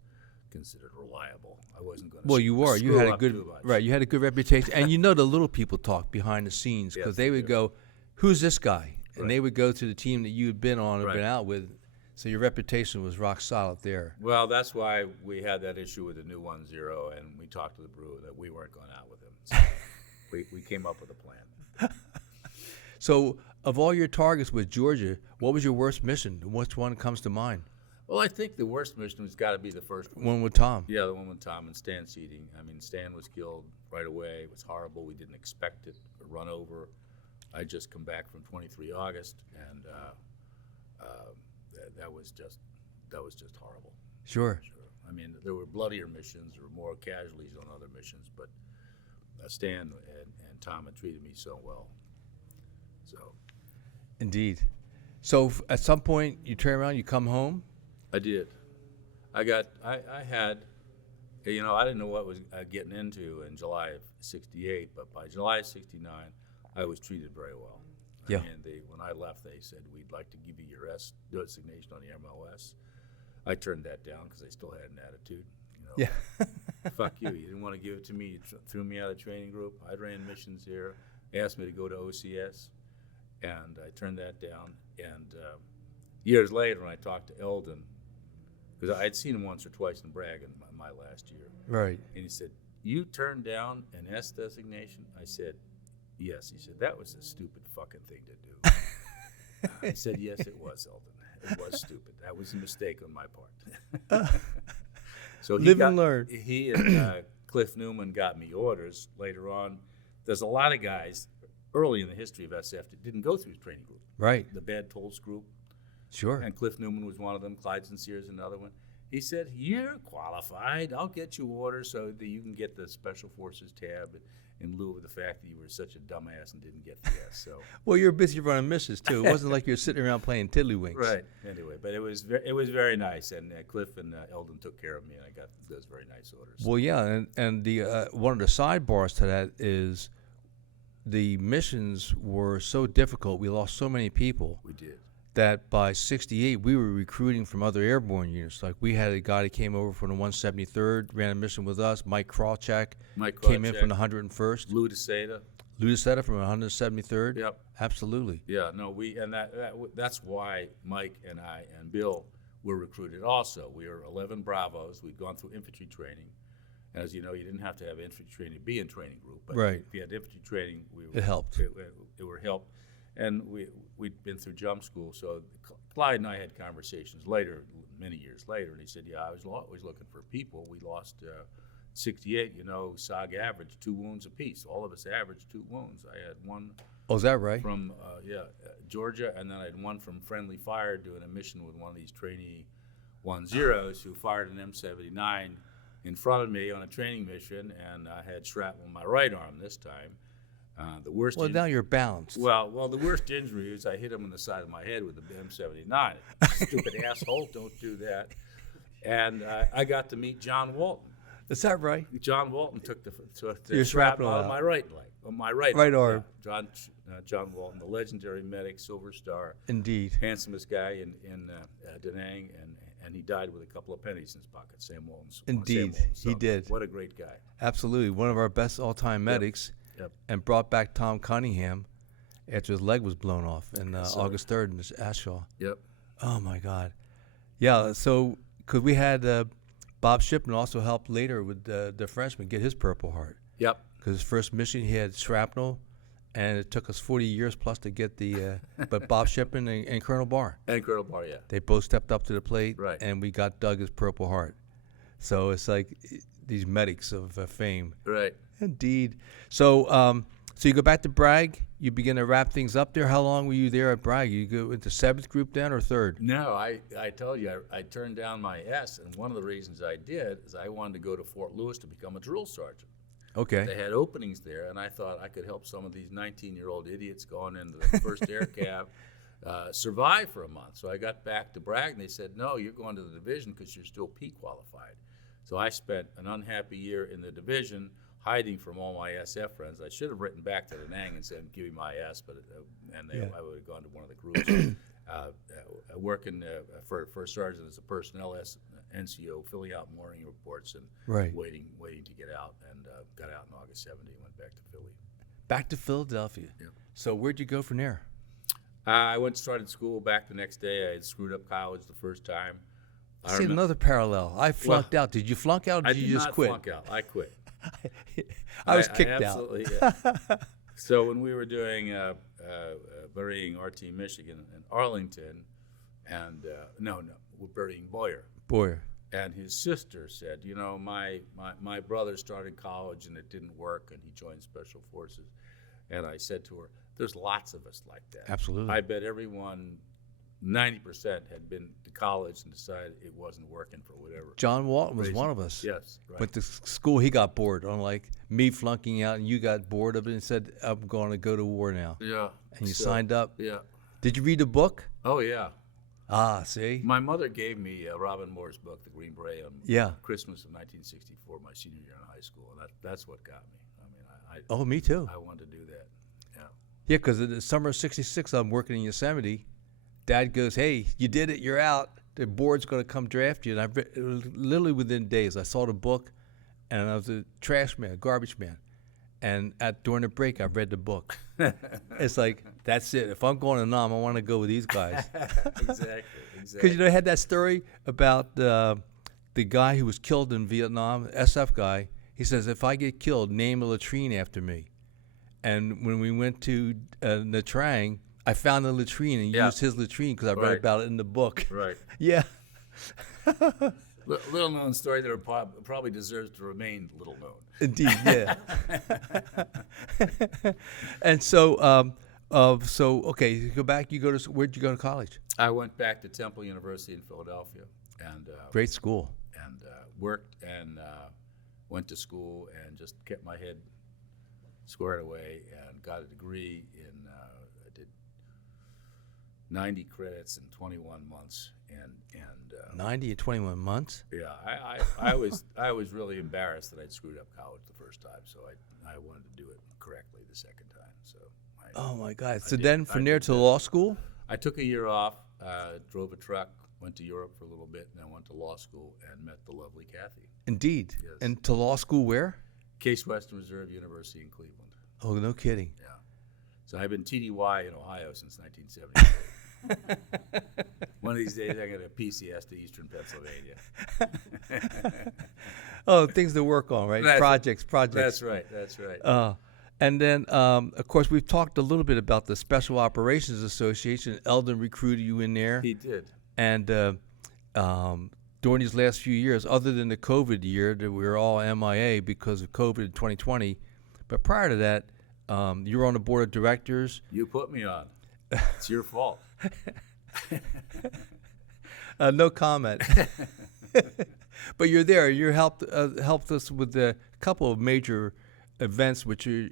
considered reliable. I wasn't going to. Well, you were. You had a good right. You had a good reputation, and the little people talk behind the scenes because Yes, they would go, "Who's this guy?" And Right. they would go to the team that you had been on or Right. been out with. So your reputation was rock solid there. Well, that's why we had that issue with the new 1-0, and we talked to the brewer that we weren't going out with him. So we came up with a plan. So of all your targets with Georgia, what was your worst mission? Which one comes to mind? Well, I think the worst mission has got to be the first one. One with Tom. Yeah, the one with Tom and Stan Seating. I mean, Stan was killed right away. It was horrible. We didn't expect it. A run over. I just come back from 23 August, and that was just horrible. Sure. I mean, there were bloodier missions, there were more casualties on other missions, but Stan and Tom had treated me so well. So Indeed. So at some point you turn around, you come home. I did. I had, I didn't know what I was getting into in July of '68, but by July of '69, I was treated very well. Yeah. And when I left, they said, we'd like to give you your designation on the MOS. I turned that down because I still had an attitude. Yeah. Fuck you. You didn't want to give it to me. You threw me out of the training group. I ran missions here. Asked me to go to OCS, and I turned that down. And years later, when I talked to Eldon, because I had seen him once or twice in Bragg in my last year, Right. and he said, "You turned down an S designation?" I said, "Yes." He said, "That was a stupid fucking thing to do." I said, "Yes, it was, Eldon. It was stupid. That was a mistake on my part." So Live and learn. He and Cliff Newman got me orders later on. There's a lot of guys early in the history of SF that didn't go through his training group. Right. The Bad Tolls group. Sure. And Cliff Newman was one of them. Clyde Sincere's another one. He said, "You're qualified. I'll get you orders so that you can get the Special Forces tab in lieu of the fact that you were such a dumbass and didn't get the S. So Well, you're busy running missions too. It wasn't like you're sitting around playing tiddlywinks. right. Anyway, but it was very nice, and Cliff and Eldon took care of me, and I got those very nice orders. Well, yeah, and the one of the sidebars to that is the missions were so difficult. We lost so many people We did. that by '68 we were recruiting from other airborne units. Like we had a guy that came over from the 173rd, ran a mission with us. Mike Krawchak Mike came in Krawchak. from the 101st. Lou DeSeta. Ludicetta from the 173rd. Yep. Absolutely. Yeah. No. That's why Mike and I and Bill were recruited. Also, we were 11 Bravos. We'd gone through infantry training. As you know, you didn't have to have infantry training to be in training group. But Right. if you had infantry training, It helped. It were helped. And we'd been through jump school. So Clyde and I had conversations later, many years later, and he said, yeah, I was always looking for people. We lost 68, SOG averaged 2 wounds apiece. All of us averaged 2 wounds. I had one Oh, is that right? from Georgia, and then I had one from friendly fire doing a mission with one of these trainee 10s who fired an M79 in front of me on a training mission, and I had shrapnel in my right arm this time. The worst. Well, now you're balanced. Well, the worst injury is I hit him in the side of my head with the M79. Stupid asshole! Don't do that. And I got to meet John Walton. Is that right? John Walton took the Your shrapnel shrapnel out of out. my right leg, on my right arm. Yeah. John Walton, the legendary medic, Silver Star, Indeed. handsomest guy in Da Nang, and he died with a couple of pennies in his pocket. Sam Walton's. Indeed, he did. What a great guy. Absolutely. One of our best all-time medics. Yep. And brought back Tom Cunningham after his leg was blown off in August 3rd in Godshall. Yep. Oh, my God. Yeah, so because we had Bob Shipman also helped later with the Frenchman get his Purple Heart. Yep. Because his first mission, he had shrapnel, and it took us 40 years plus to get the but Bob Shipman and Colonel Barr. And Colonel Barr, yeah. They both stepped up to the plate, Right. and we got Doug his Purple Heart. So it's like these medics of fame. Right. Indeed. So so you go back to Bragg, you begin to wrap things up there. How long were you there at Bragg? You go into 7th group then or 3rd? No, I told you, I turned down my S, and one of the reasons I did is I wanted to go to Fort Lewis to become a drill sergeant. Okay. They had openings there, and I thought I could help some of these 19-year-old idiots going into the 1st Air Cav survive for a month. So I got back to Bragg, and they said, no, you're going to the division because you're still P qualified. So I spent an unhappy year in the division, hiding from all my SF friends. I should have written back to Da Nang and said, give me my S, but I would have gone to one of the groups. Working for First Sergeant as a personnel NCO, filling out morning reports and Right. waiting to get out, and got out in August 70 and went back to Philly. Back to Philadelphia. Yep. So where'd you go from there? I started school back the next day. I had screwed up college the first time. I see another parallel. I flunked out. Did you flunk out or I did did you just not quit? flunk out. I quit. I was kicked out. Absolutely, yeah. So when we were doing burying RT Michigan in Arlington, and we're burying Boyer. Boyer. And his sister said, my brother started college and it didn't work, and he joined Special Forces. And I said to her, there's lots of us like that. Absolutely. I bet everyone, 90% had been to college and decided it wasn't working for whatever. John Walton was reason. one of us. Yes, right. Went to school, he got bored. Unlike me flunking out and you got bored of it and said, I'm going to go to war now. Yeah. And you signed up. Yeah. Did you read the book? Oh, yeah. Ah, see? My mother gave me Robin Moore's book, The Green Beret, on Yeah. Christmas of 1964, my senior year in high school, and that's what got me. I mean, Oh, me too. I wanted to do that. Yeah. Yeah, because in the summer of '66, I'm working in Yosemite. Dad goes, hey, you did it, you're out. The board's going to come draft you. And it was literally within days. I saw the book, and I was a trash man, a garbage man. And during the break, I read the book. It's like, that's it. If I'm going to Nam, I want to go with these guys. Exactly. Because, I had that story about the guy who was killed in Vietnam, SF guy. He says, if I get killed, name a latrine after me. And when we went to Nha Trang, I found the latrine and used his latrine because I read about it in the book. Right. Yeah. Little known story that probably deserves to remain little known. Indeed, yeah. And so, okay, you go back. Where'd you go to college? I went back to Temple University in Philadelphia, and Great school. And worked and went to school and just kept my head squared away, and got a degree in, I did 90 credits in 21 months. And 90 and 21 months? yeah, I was really embarrassed that I'd screwed up college the first time, so I wanted to do it correctly the second time. So Oh my God! So then from there to law school? I took a year off, drove a truck, went to Europe for a little bit, and then went to law school and met the lovely Kathy. Indeed. Yes. And to law school where? Case Western Reserve University in Cleveland. Oh, no kidding. Yeah. So I've been TDY in Ohio since 1978. One of these days I got a PCS to Eastern Pennsylvania. Oh, things to work on, right? Projects. That's right. And then, of course, we've talked a little bit about the Special Operations Association. Eldon recruited you in there. He did. And during these last few years, other than the COVID year that we were all MIA because of COVID in 2020, but prior to that, you were on the board of directors. You put me on. It's your fault. No comment. But you're there. You helped us with a couple of major events, which are,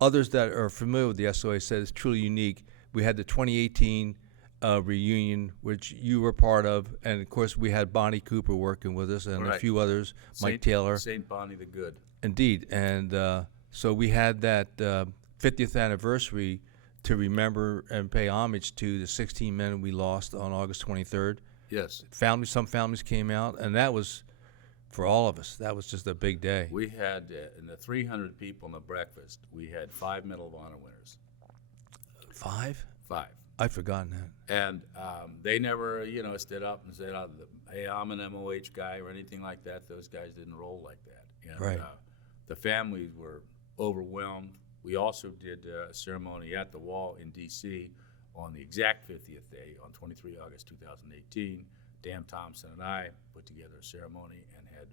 others that are familiar with the SOA said is truly unique. We had the 2018 reunion, which you were part of, and of course we had Bonnie Cooper working with us and a few others, Mike Taylor. St. Bonnie the Good. Indeed, and so we had that 50th anniversary to remember and pay homage to the 16 men we lost on August 23rd. Yes. Some families came out, and that was, for all of us, that was just a big day. We had, in the 300 people in the breakfast, we had 5 Medal of Honor winners. 5? 5. I'd forgotten that. And they never, stood up and said, hey, I'm an MOH guy or anything like that. Those guys didn't roll like that. And, right. The families were overwhelmed. We also did a ceremony at the Wall in D.C. on the exact 50th day, on 23 August 2018. Dan Thompson and I put together a ceremony and had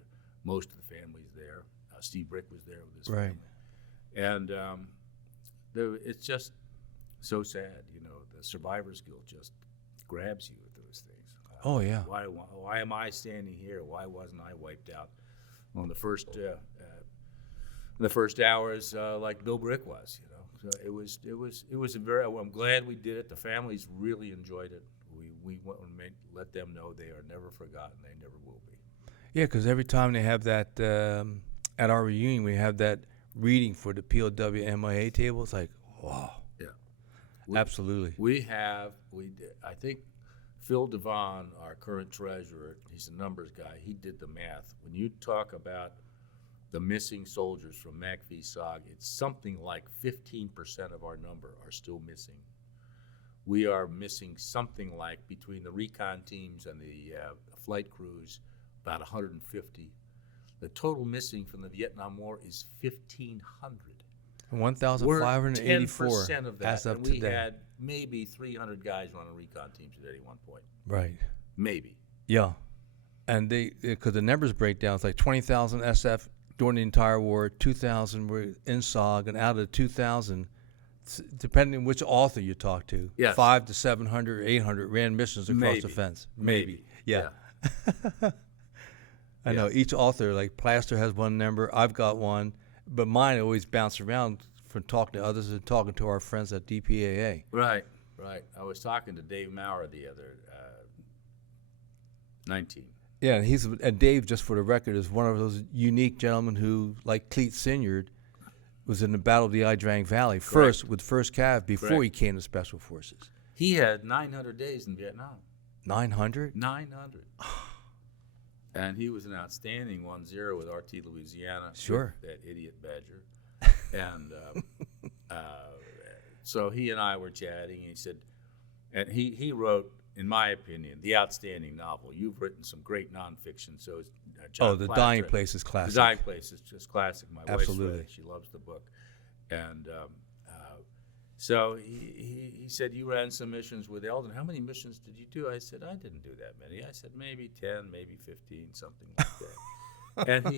most of the families there. Steve Brick was there with his family. And it's just so sad, the survivor's guilt just grabs you with those things. Oh, yeah. Why am I standing here? Why wasn't I wiped out on the first hours like Bill Brick was? So it was a very. I'm glad we did it. The families really enjoyed it. We went and let them know they are never forgotten. They never will be. Yeah, because every time they have that at our reunion, we have that reading for the POW MIA table. It's like, wow. Absolutely. I think Phil Devon, our current treasurer, he's a numbers guy, he did the math. When you talk about the missing soldiers from MACV SOG, it's something like 15% of our number are still missing. We are missing something like, between the recon teams and the flight crews, about 150. The total missing from the Vietnam War is 1,500. 1,584 10% of that, as of and we today. had maybe 300 guys running recon teams at any one point. Right. Maybe. Yeah. And because the numbers break down, it's like 20,000 SF during the entire war, 2,000 were in SOG, and out of the 2,000, depending on which author you talk to, yes. 500 to 700, 800 ran missions across Maybe. the fence. Maybe. Yeah. I know each author, like Plaster has one number, I've got one, but mine always bounce around from talking to others and talking to our friends at DPAA. Right. I was talking to Dave Maurer the other 19. Yeah, and Dave, just for the record, is one of those unique gentlemen who, like Cleet Sinyard, was in the Battle of the Ai Drang Valley first with 1st Cav before he came to Special Forces. He had 900 days in Vietnam. 900? 900. And he was an outstanding 1-0 with RT Louisiana. Sure. That idiot Badger. And so he and I were chatting, and he said, and he wrote, in my opinion, the outstanding novel. You've written some great nonfiction. So it's John The Plaster. Dying Place is classic. The Dying Place is just classic. My wife's Absolutely. read it. She loves the book. And so he said, you ran some missions with Eldon. How many missions did you do? I said, I didn't do that many. I said, maybe 10, maybe 15, something like that. And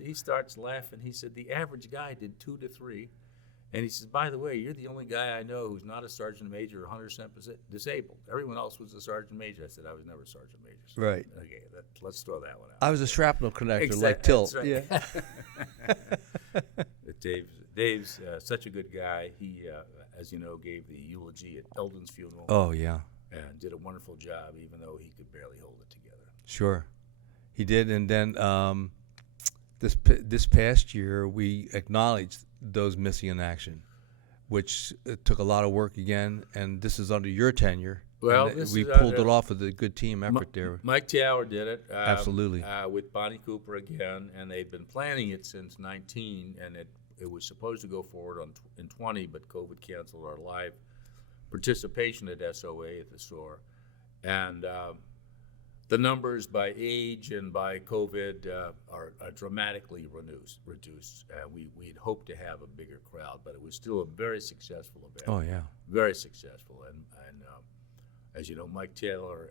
he starts laughing. He said, the average guy did 2 to 3. And he says, by the way, you're the only guy I know who's not a sergeant major or 100% disabled. Everyone else was a sergeant major. I said, I was never a sergeant major. So, right. Okay, let's throw that one out. I was a shrapnel connector, like Tilt. Right. Yeah. The Dave's such a good guy. He, as you know, gave the eulogy at Eldon's funeral. Oh, yeah. And did a wonderful job, even though he could barely hold it together. Sure. He did. And then this past year, we acknowledged those missing in action, which took a lot of work again. And this is under your tenure. Well, we pulled it off with a good team effort there. Mike Tower did it. Absolutely. With Bonnie Cooper again, and they've been planning it since 19, and it was supposed to go forward in 20, but COVID canceled our live participation at SOA at the SOAR. And the numbers by age and by COVID are dramatically reduced. We'd hoped to have a bigger crowd, but it was still a very successful event. Oh, yeah. Very successful. And as you know, Mike Taylor,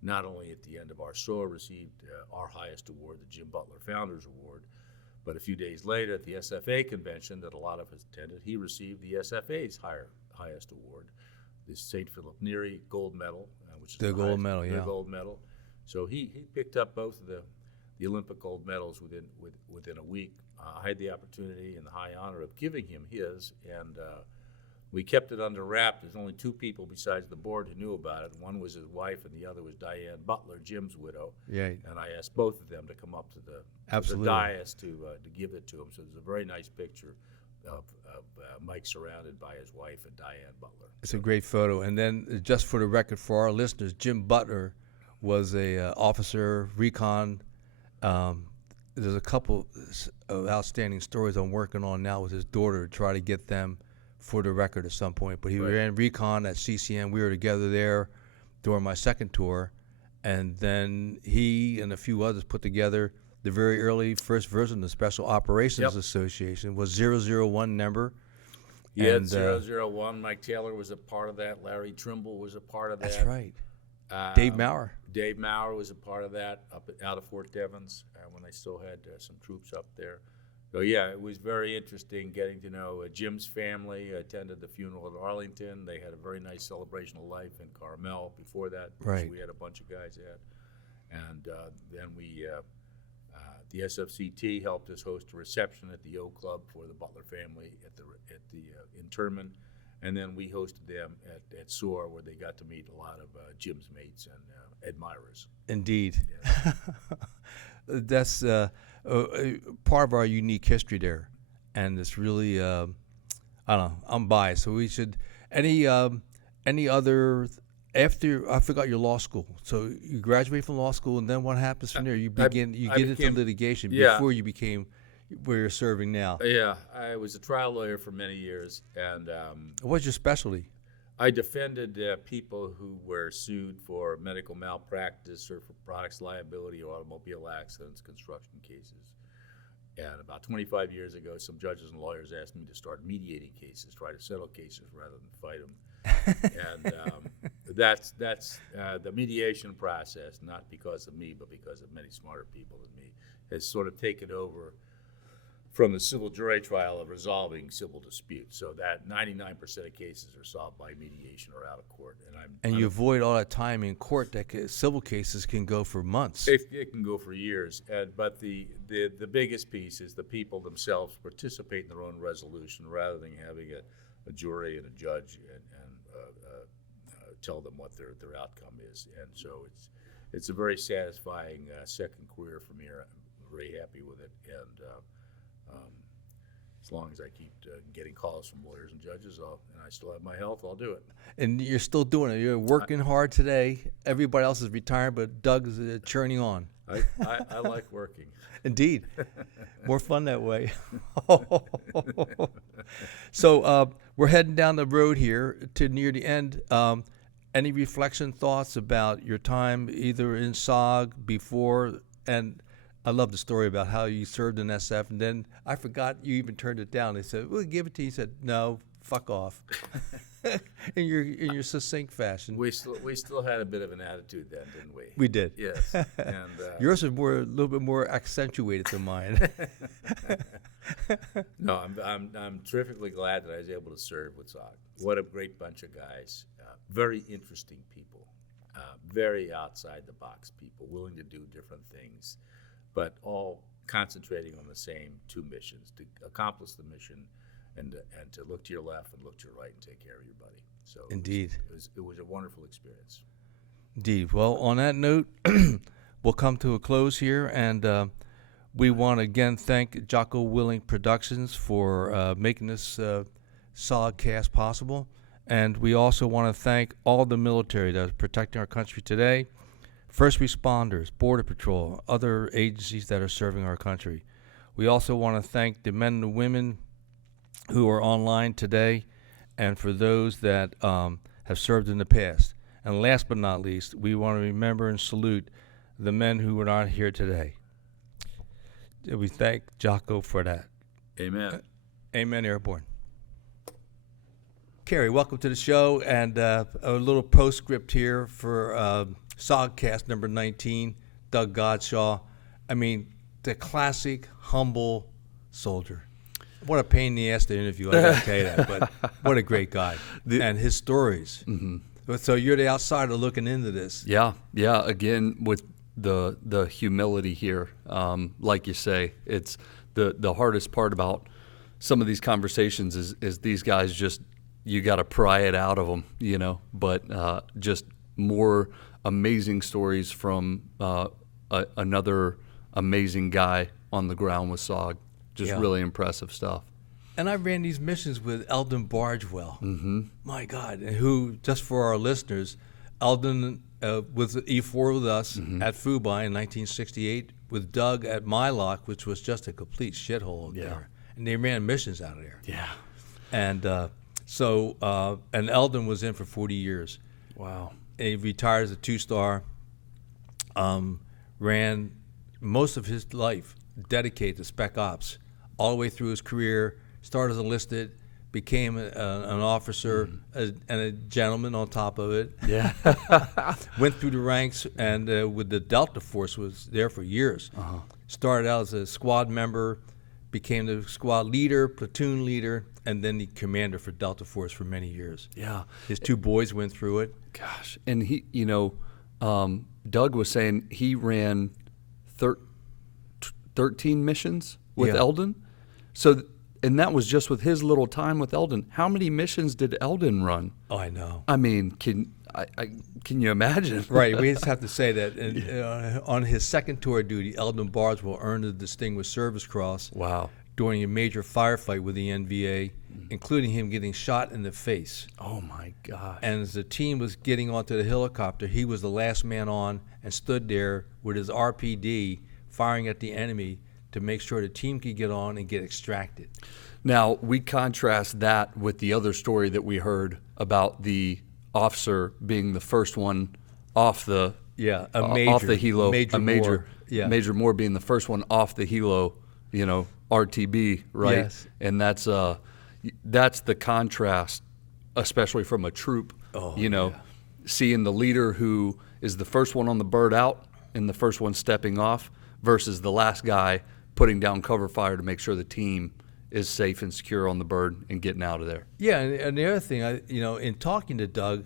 not only at the end of our SOAR, received our highest award, the Jim Butler Founders Award, but a few days later at the SFA convention that a lot of us attended, he received the SFA's highest award, the St. Philip Neri Gold Medal, which is the gold medal, the gold medal. So he picked up both of the Olympic gold medals within a week. I had the opportunity and the high honor of giving him his, and we kept it under wrap. There's only two people besides the board who knew about it. One was his wife, and the other was Diane Butler, Jim's widow. Yeah. And I asked both of them to come up to the dais to give it to him. So there's a very nice picture of Mike surrounded by his wife and Diane Butler. It's a great photo. And then, just for the record for our listeners, Jim Butler was a officer, Recon. There's a couple of outstanding stories I'm working on now with his daughter to try to get them for the record at some point. But he ran Recon at CCM. We were together there during my second tour. And then he and a few others put together the very early first version of the Special Operations Association, was 001 member. He had 001. Mike Taylor was a part of that. Larry Trimble was a part of that. That's right. Dave Maurer. Dave Maurer was a part of that out of Fort Devens when they still had some troops up there. So, yeah, it was very interesting getting to know Jim's family. Attended the funeral at Arlington. They had a very nice celebration of life in Carmel before that, which we had a bunch of guys at. And then the SFCT helped us host a reception at the O Club for the Butler family at the interment. And then we hosted them at SOAR, where they got to meet a lot of Jim's mates and admirers. Indeed. Yeah. That's part of our unique history there. And it's really, I don't know, I'm biased. So we should, any other, after, I forgot your law school. So you graduate from law school, and then what happens from there? You get into litigation before you became where you're serving now. Yeah, I was a trial lawyer for many years, and what's your specialty? I defended people who were sued for medical malpractice or for products liability or automobile accidents, construction cases. And about 25 years ago, some judges and lawyers asked me to start mediating cases, try to settle cases rather than fight them. And that's the mediation process, not because of me, but because of many smarter people than me, has sort of taken over from the civil jury trial of resolving civil disputes. So that 99% of cases are solved by mediation or out of court. And you avoid all that time in court that civil cases can go for months. It can go for years. But the biggest piece is the people themselves participate in their own resolution rather than having a jury and a judge and tell them what their outcome is. And so it's a very satisfying second career for me. I'm very happy with it. And as long as I keep getting calls from lawyers and judges, and I still have my health, I'll do it. And you're still doing it. You're working hard today. Everybody else is retired, but Doug is churning on. I like working. Indeed. More fun that way. So we're heading down the road here to near the end. Any reflection, thoughts about your time either in SOG, before, and I love the story about how you served in SF, and then I forgot you even turned it down. They said, "We'll give it to you." You said, "No, fuck off." in your succinct fashion. We still had a bit of an attitude then, didn't we? We did. Yes. And yours was a little bit more accentuated than mine. No, I'm terrifically glad that I was able to serve with SOG. What a great bunch of guys. Very interesting people. Very outside the box people, willing to do different things, but all concentrating on the same two missions, to accomplish the mission and to look to your left and look to your right and take care of your buddy. So Indeed. it was a wonderful experience. Indeed. Well, on that note, we'll come to a close here, and we want to again thank Jocko Willing Productions for making this SOGcast possible. And we also want to thank all the military that is protecting our country today, first responders, Border Patrol, other agencies that are serving our country. We also want to thank the men and women who are online today, and for those that have served in the past. And last but not least, we want to remember and salute the men who are not here today. We thank Jocko for that. Amen. Amen, Airborne. Carrie, welcome to the show, and a little postscript here for SOGcast number 19, Doug Godshall. I mean, the classic, humble soldier. What a pain in the ass to interview, I gotta tell you that, but what a great guy. And his stories. Mm-hmm. So you're the outsider looking into this. Yeah. Again, with the humility here, like you say, it's the hardest part about some of these conversations is these guys just, you got to pry it out of them, but just more amazing stories from another amazing guy on the ground with SOG. Just really impressive stuff. And I ran these missions with Eldon Bargewell. Mm-hmm. My God. And who, just for our listeners, Eldon was at E4 with us at Fubai in 1968, with Doug at My Loc, which was just a complete shithole there. And they ran missions out of there. Yeah. And and Eldon was in for 40 years. Wow. And he retired as a 2-star, ran most of his life dedicated to Spec Ops, all the way through his career, started as enlisted, became an officer and a gentleman on top of it. Yeah. Went through the ranks, and with the Delta Force was there for years. Started out as a squad member, became the squad leader, platoon leader, and then the commander for Delta Force for many years. Yeah. His 2 boys went through it. Gosh. And he, Doug was saying he ran 13 missions with Eldon. So, and that was just with his little time with Eldon. How many missions did Eldon run? Oh, I know. I mean, can you imagine? Right. We just have to say that. And, on his second tour of duty, Eldon Bargewell earned the Distinguished Service Cross. Wow. During a major firefight with the NVA, including him getting shot in the face. Oh, my gosh. And as the team was getting onto the helicopter, he was the last man on and stood there with his RPD firing at the enemy to make sure the team could get on and get extracted. Now, we contrast that with the other story that we heard about the officer being the first one off the off the helo, Major Moore being the first one off the helo, RTB, right? Yes. And that's the contrast, especially from a troop. Seeing the leader who is the first one on the bird out and the first one stepping off versus the last guy putting down cover fire to make sure the team is safe and secure on the bird and getting out of there. Yeah, and the other thing, in talking to Doug,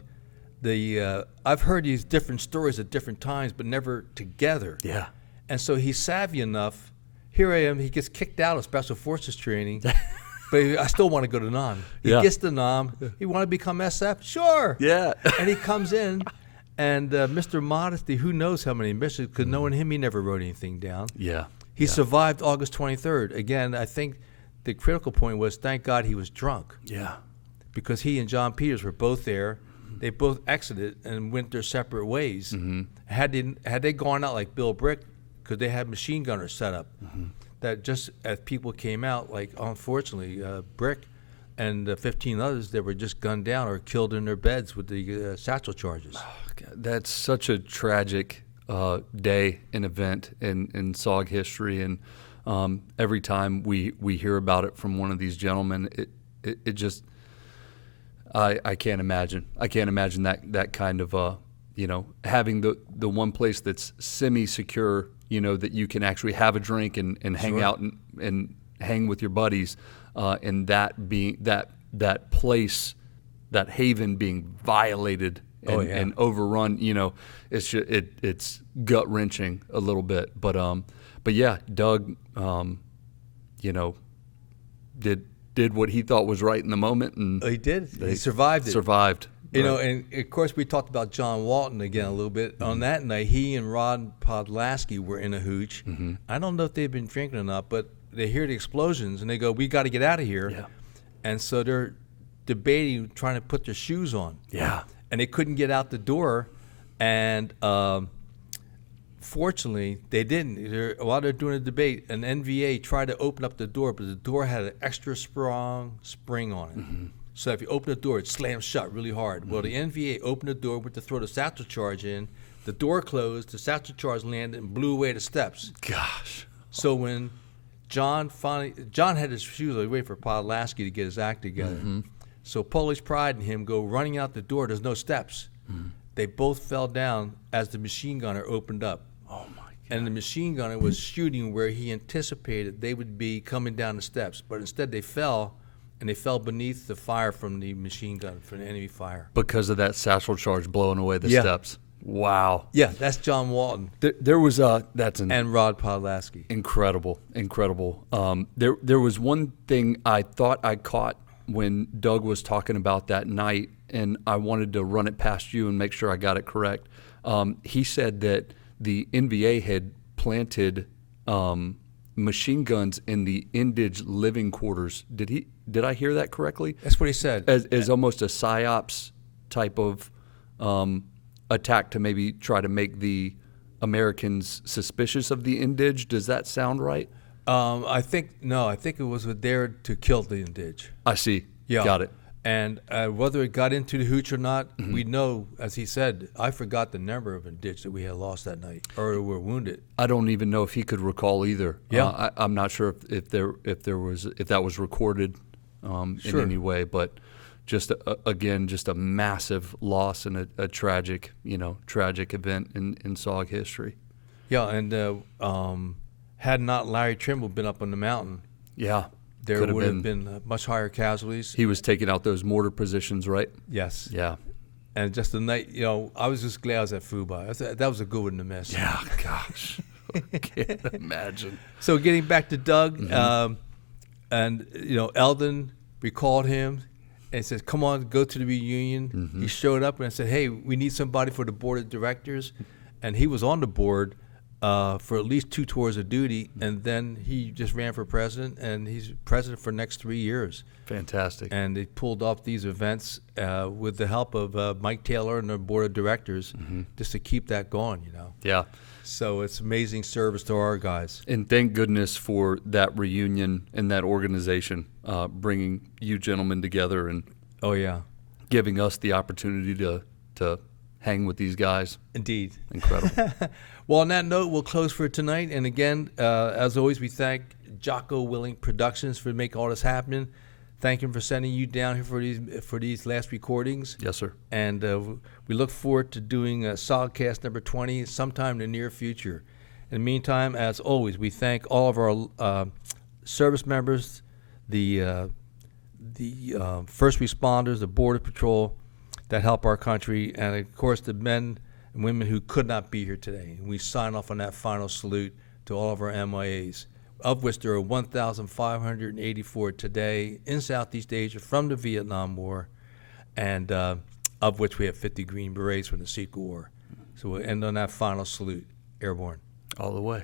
I've heard these different stories at different times, but never together. Yeah. And so he's savvy enough. Here I am. He gets kicked out of Special Forces training, but I still want to go to NOM. He gets to NOM. He want to become SF? Sure. Yeah. And he comes in, and Mr. Modesty, who knows how many missions, because knowing him, he never wrote anything down. Yeah. He survived August 23rd. Again, I think the critical point was, thank God he was drunk. Yeah. Because he and John Peters were both there. They both exited and went their separate ways. Mm-hmm. Had they gone out like Bill Brick, because they had machine gunners set up, that just as people came out, like unfortunately Brick and 15 others, they were just gunned down or killed in their beds with the satchel charges. Oh, God, that's such a tragic day and event in SOG history, and every time we hear about it from one of these gentlemen, it just I can't imagine. I can't imagine that kind of having the one place that's semi-secure, that you can actually have a drink and hang out and hang with your buddies, and that being that place, that haven being violated and overrun. It's gut wrenching a little bit, but But yeah, Doug, did what he thought was right in the moment, and he did. He survived it. Survived. And of course we talked about John Walton again a little bit. On that night, he and Rod Podlasky were in a hooch. I don't know if they've been drinking or not, but they hear the explosions and they go, "We got to get out of here." Yeah. And so they're debating, trying to put their shoes on. Yeah. And they couldn't get out the door, and fortunately they didn't. While they're doing a debate, an NVA tried to open up the door, but the door had an extra strong spring on it. So if you open the door, it slams shut really hard. Well, the NVA opened the door, went to throw the satchel charge in. The door closed, the satchel charge landed and blew away the steps. Gosh. So when John had his shoes away for Podlasky to get his act together. So Polish Pride and him go running out the door. There's no steps. They both fell down as the machine gunner opened up. Oh my God. And the machine gunner was shooting where he anticipated they would be coming down the steps, but instead they fell. And they fell beneath the fire from the machine gun, from the enemy fire. Because of that satchel charge blowing away the steps. Wow. Yeah, that's John Walton. There was and Rod Podlasky. Incredible. There was one thing I thought I caught when Doug was talking about that night, and I wanted to run it past you and make sure I got it correct. He said that the NVA had planted machine guns in the Indige living quarters. Did I hear that correctly? That's what he said. As almost a psyops type of attack to maybe try to make the Americans suspicious of the Indige. Does that sound right? I think it was there to kill the Indige. I see. Yeah. Got it. And whether it got into the hooch or not, we know, as he said, I forgot the number of Indige that we had lost that night or were wounded. I don't even know if he could recall either. Yeah. I'm not sure if that was recorded in any way, but just a massive loss and a tragic event in SOG history. Yeah, and had not Larry Trimble been up on the mountain, there would have been much higher casualties. He was taking out those mortar positions, right? Yes. Yeah. And just the night, I was just glad I was at Fubai. That was a good one to miss. Yeah, gosh. I can't imagine. So getting back to Doug, and Eldon recalled him and said, "Come on, go to the reunion." He showed up and I said, "Hey, we need somebody for the board of directors," and he was on the board for at least 2 tours of duty, and then he just ran for president, and he's president for the next 3 years. Fantastic. And they pulled off these events with the help of Mike Taylor and the board of directors, just to keep that going. Yeah. So it's amazing service to our guys. And thank goodness for that reunion and that organization, bringing you gentlemen together and giving us the opportunity to hang with these guys. Indeed. Incredible. Well, on that note, we'll close for tonight. And again, as always, we thank Jocko Willing Productions for making all this happen. Thank him for sending you down here for these last recordings. Yes, sir. And we look forward to doing SOGCast number 20 sometime in the near future. In the meantime, as always, we thank all of our service members, the first responders, the Border Patrol that help our country, and of course the men and women who could not be here today. And we sign off on that final salute to all of our MIAs, of which there are 1,584 today in Southeast Asia from the Vietnam War, and of which we have 50 Green Berets from the Sikh War. So we'll end on that final salute. Airborne. All the way.